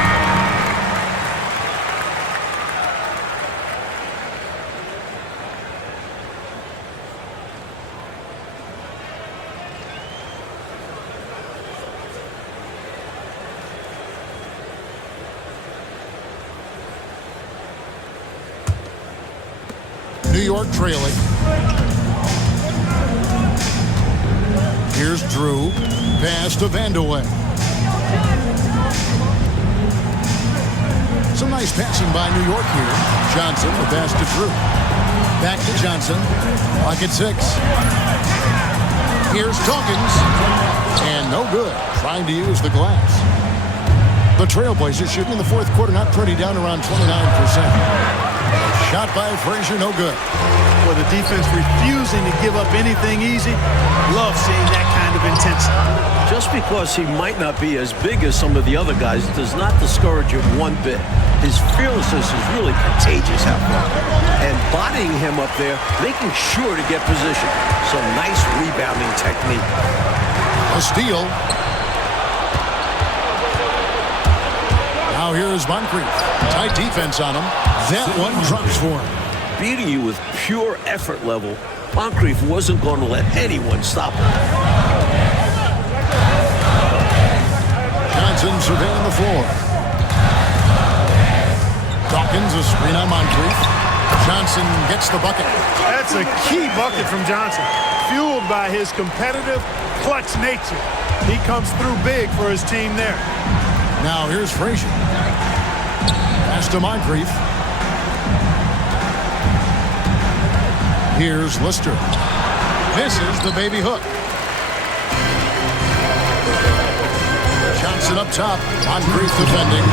New York trailing. Here's Drew. Pass to Vandeweghe. Some nice passing by New York here. Johnson, the pass to Drew. Back to Johnson. Clock at 6. Here's Dawkins. And no good. Trying to use the glass. The Trailblazers shooting in the fourth quarter, not pretty, down around 29%. Shot by Frazier, no good. Well, the defense refusing to give up anything easy. Love seeing that kind of intensity. Just because he might not be as big as some of the other guys does not discourage him one bit. His fearlessness is really contagious out there. And bodying him up there, making sure to get position. Some nice rebounding technique. A steal. Now here's Moncrief. Tight defense on him. That one drops for him. Beating you with pure effort level, Moncrief wasn't going to let anyone stop him. Johnson surveying the floor. Dawkins, a screen on Moncrief. Johnson gets the bucket. That's a key bucket from Johnson. Fueled by his competitive, clutch nature. He comes through big for his team there. Now here's Frazier. Pass to Moncrief. Here's Lister. Misses the baby hook. Johnson up top. Moncrief defending.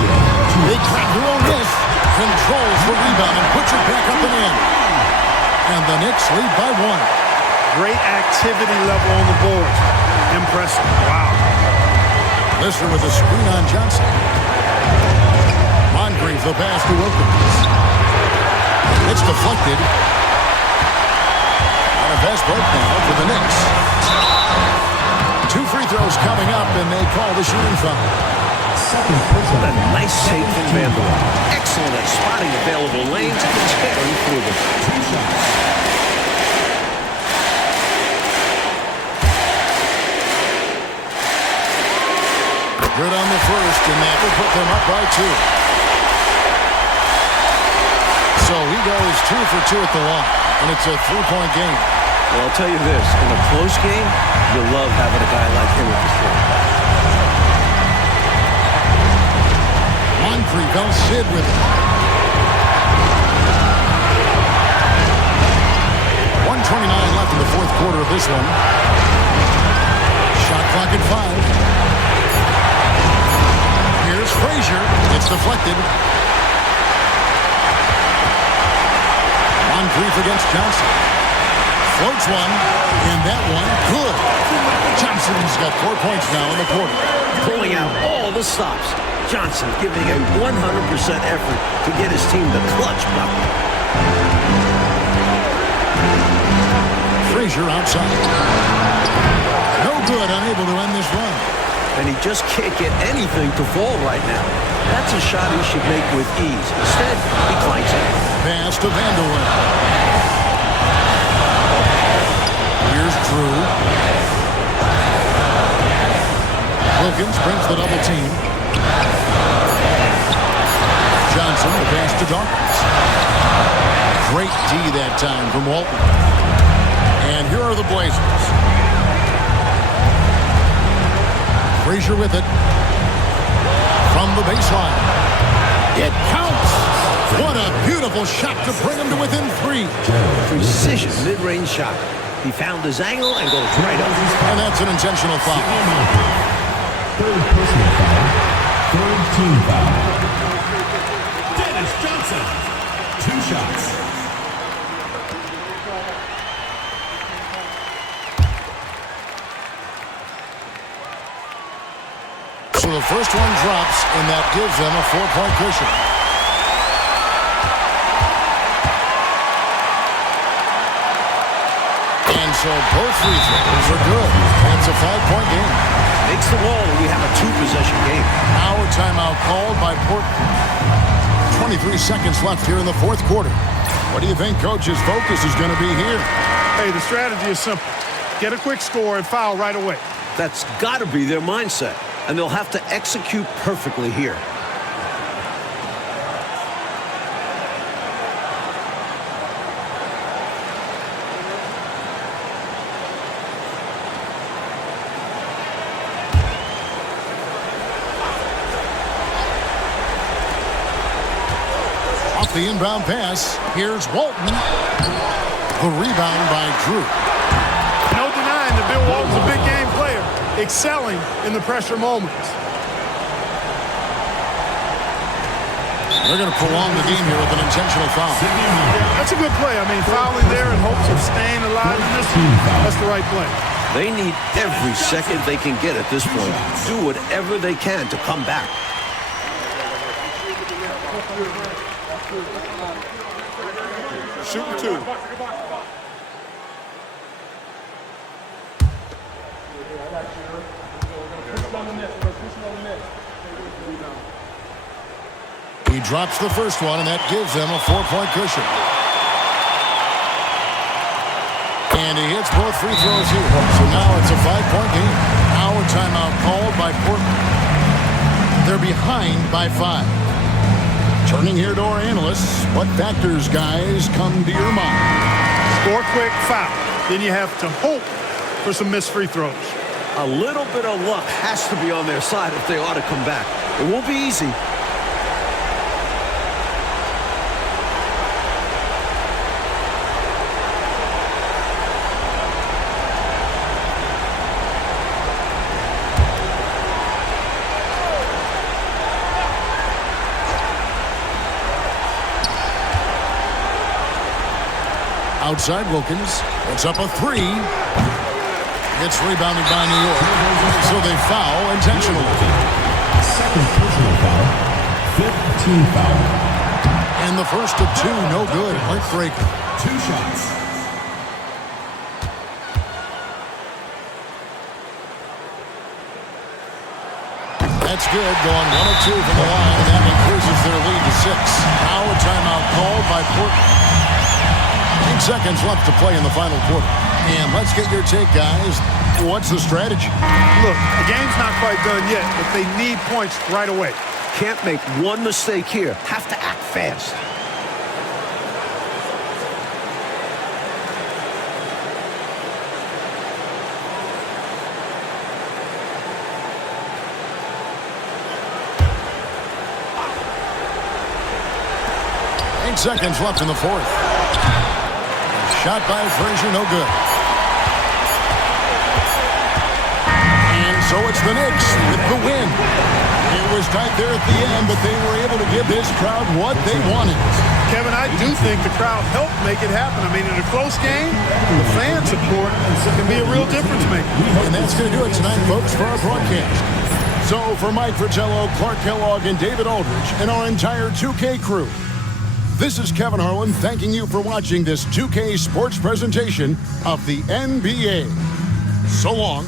They crack their own miss. Controls the rebound and puts it back up and in. And the Knicks lead by 1. Great activity level on the board. Impressive. Wow. Lister with a screen on Johnson. Moncrief the pass to Wilkins. It's deflected. And a fast break now for the Knicks. 2 free throws coming up, and they call the shooting foul. What a nice save from Vandeweghe. Excellent at spotting available lanes and tearing through them. Good on the first, and that will put them up by 2. So he goes 2 for 2 at the line, and it's a 3-point game. Well, I'll tell you this, in a close game, you love having a guy like him at the floor. Moncrief, El Cid with it. 1:29 left in the fourth quarter of this one. Shot clock at 5. Here's Frazier. It's deflected. Moncrief against Johnson. Floats one, and that one, good. Johnson's got 4 points now in the quarter. Pulling out all the stops. Johnson giving a 100% effort to get his team the clutch bucket. Frazier outside. No good, unable to end this run. And he just can't get anything to fall right now. That's a shot he should make with ease. Instead, he clanks it. Pass to Vandeweghe. Here's Drew. Wilkins brings the double team. Johnson, the pass to Dawkins. Great D that time from Walton. And here are the Blazers. Frazier with it. From the baseline. It counts. What a beautiful shot to bring him to within 3. Precision mid-range shot. He found his angle and goes right up. And that's an intentional foul. Third personal foul. Third team foul. Dennis Johnson. 2 shots. So the first one drops, and that gives them a 4-point cushion. And so both free throws are good. It's a 5-point game. Makes the wall, and we have a 2-possession game. Now a timeout called by Portland. 23 seconds left here in the fourth quarter. What do you think Coach's focus is going to be here? Hey, the strategy is simple. Get a quick score and foul right away. That's got to be their mindset, and they'll have to execute perfectly here. off the inbound pass. Here's Walton. The rebound by Drew. No denying that Bill Walton's a big game player, excelling in the pressure moments. They're going to prolong the game here with an intentional foul. That's a good play. I mean, fouling there in hopes of staying alive in this one, that's the right play. They need every second they can get at this point. Do whatever they can to come back. Shooting two. He drops the first one, and that gives them a 4-point cushion. And he hits both free throws here. So now it's a 5-point game. Now a timeout called by Portland. They're behind by 5. Turning here to our analysts, what factors, guys, come to your mind? Score quick, foul. Then you have to hope for some missed free throws. A little bit of luck has to be on their side if they ought to come back. It won't be easy. Outside Wilkins. It's up a 3. It's rebounded by New York. So they foul intentionally. Second personal foul. 5th team foul. And the first of 2, no good. Heartbreaker. 2 shots. That's good. Going 1 of 2 from the line, and that increases their lead to 6. Now a timeout called by Portland. 8 seconds left to play in the final quarter. And let's get your take, guys. What's the strategy? Look, the game's not quite done yet, but they need points right away. Can't make one mistake here. Have to act fast. Seconds left in the fourth. Shot by Frazier, no good. And so it's the Knicks with the win. It was tight there at the end, but they were able to give this crowd what they wanted. Kevin, I do think the crowd helped make it happen. I mean, in a close game, the fan support can be a real difference maker. And that's going to do it tonight, folks, for our broadcast. So for Mike Fratello, Clark Kellogg, and David Aldridge, and our entire 2K crew, this is Kevin Harlan thanking you for watching this 2K Sports presentation of the NBA. So long.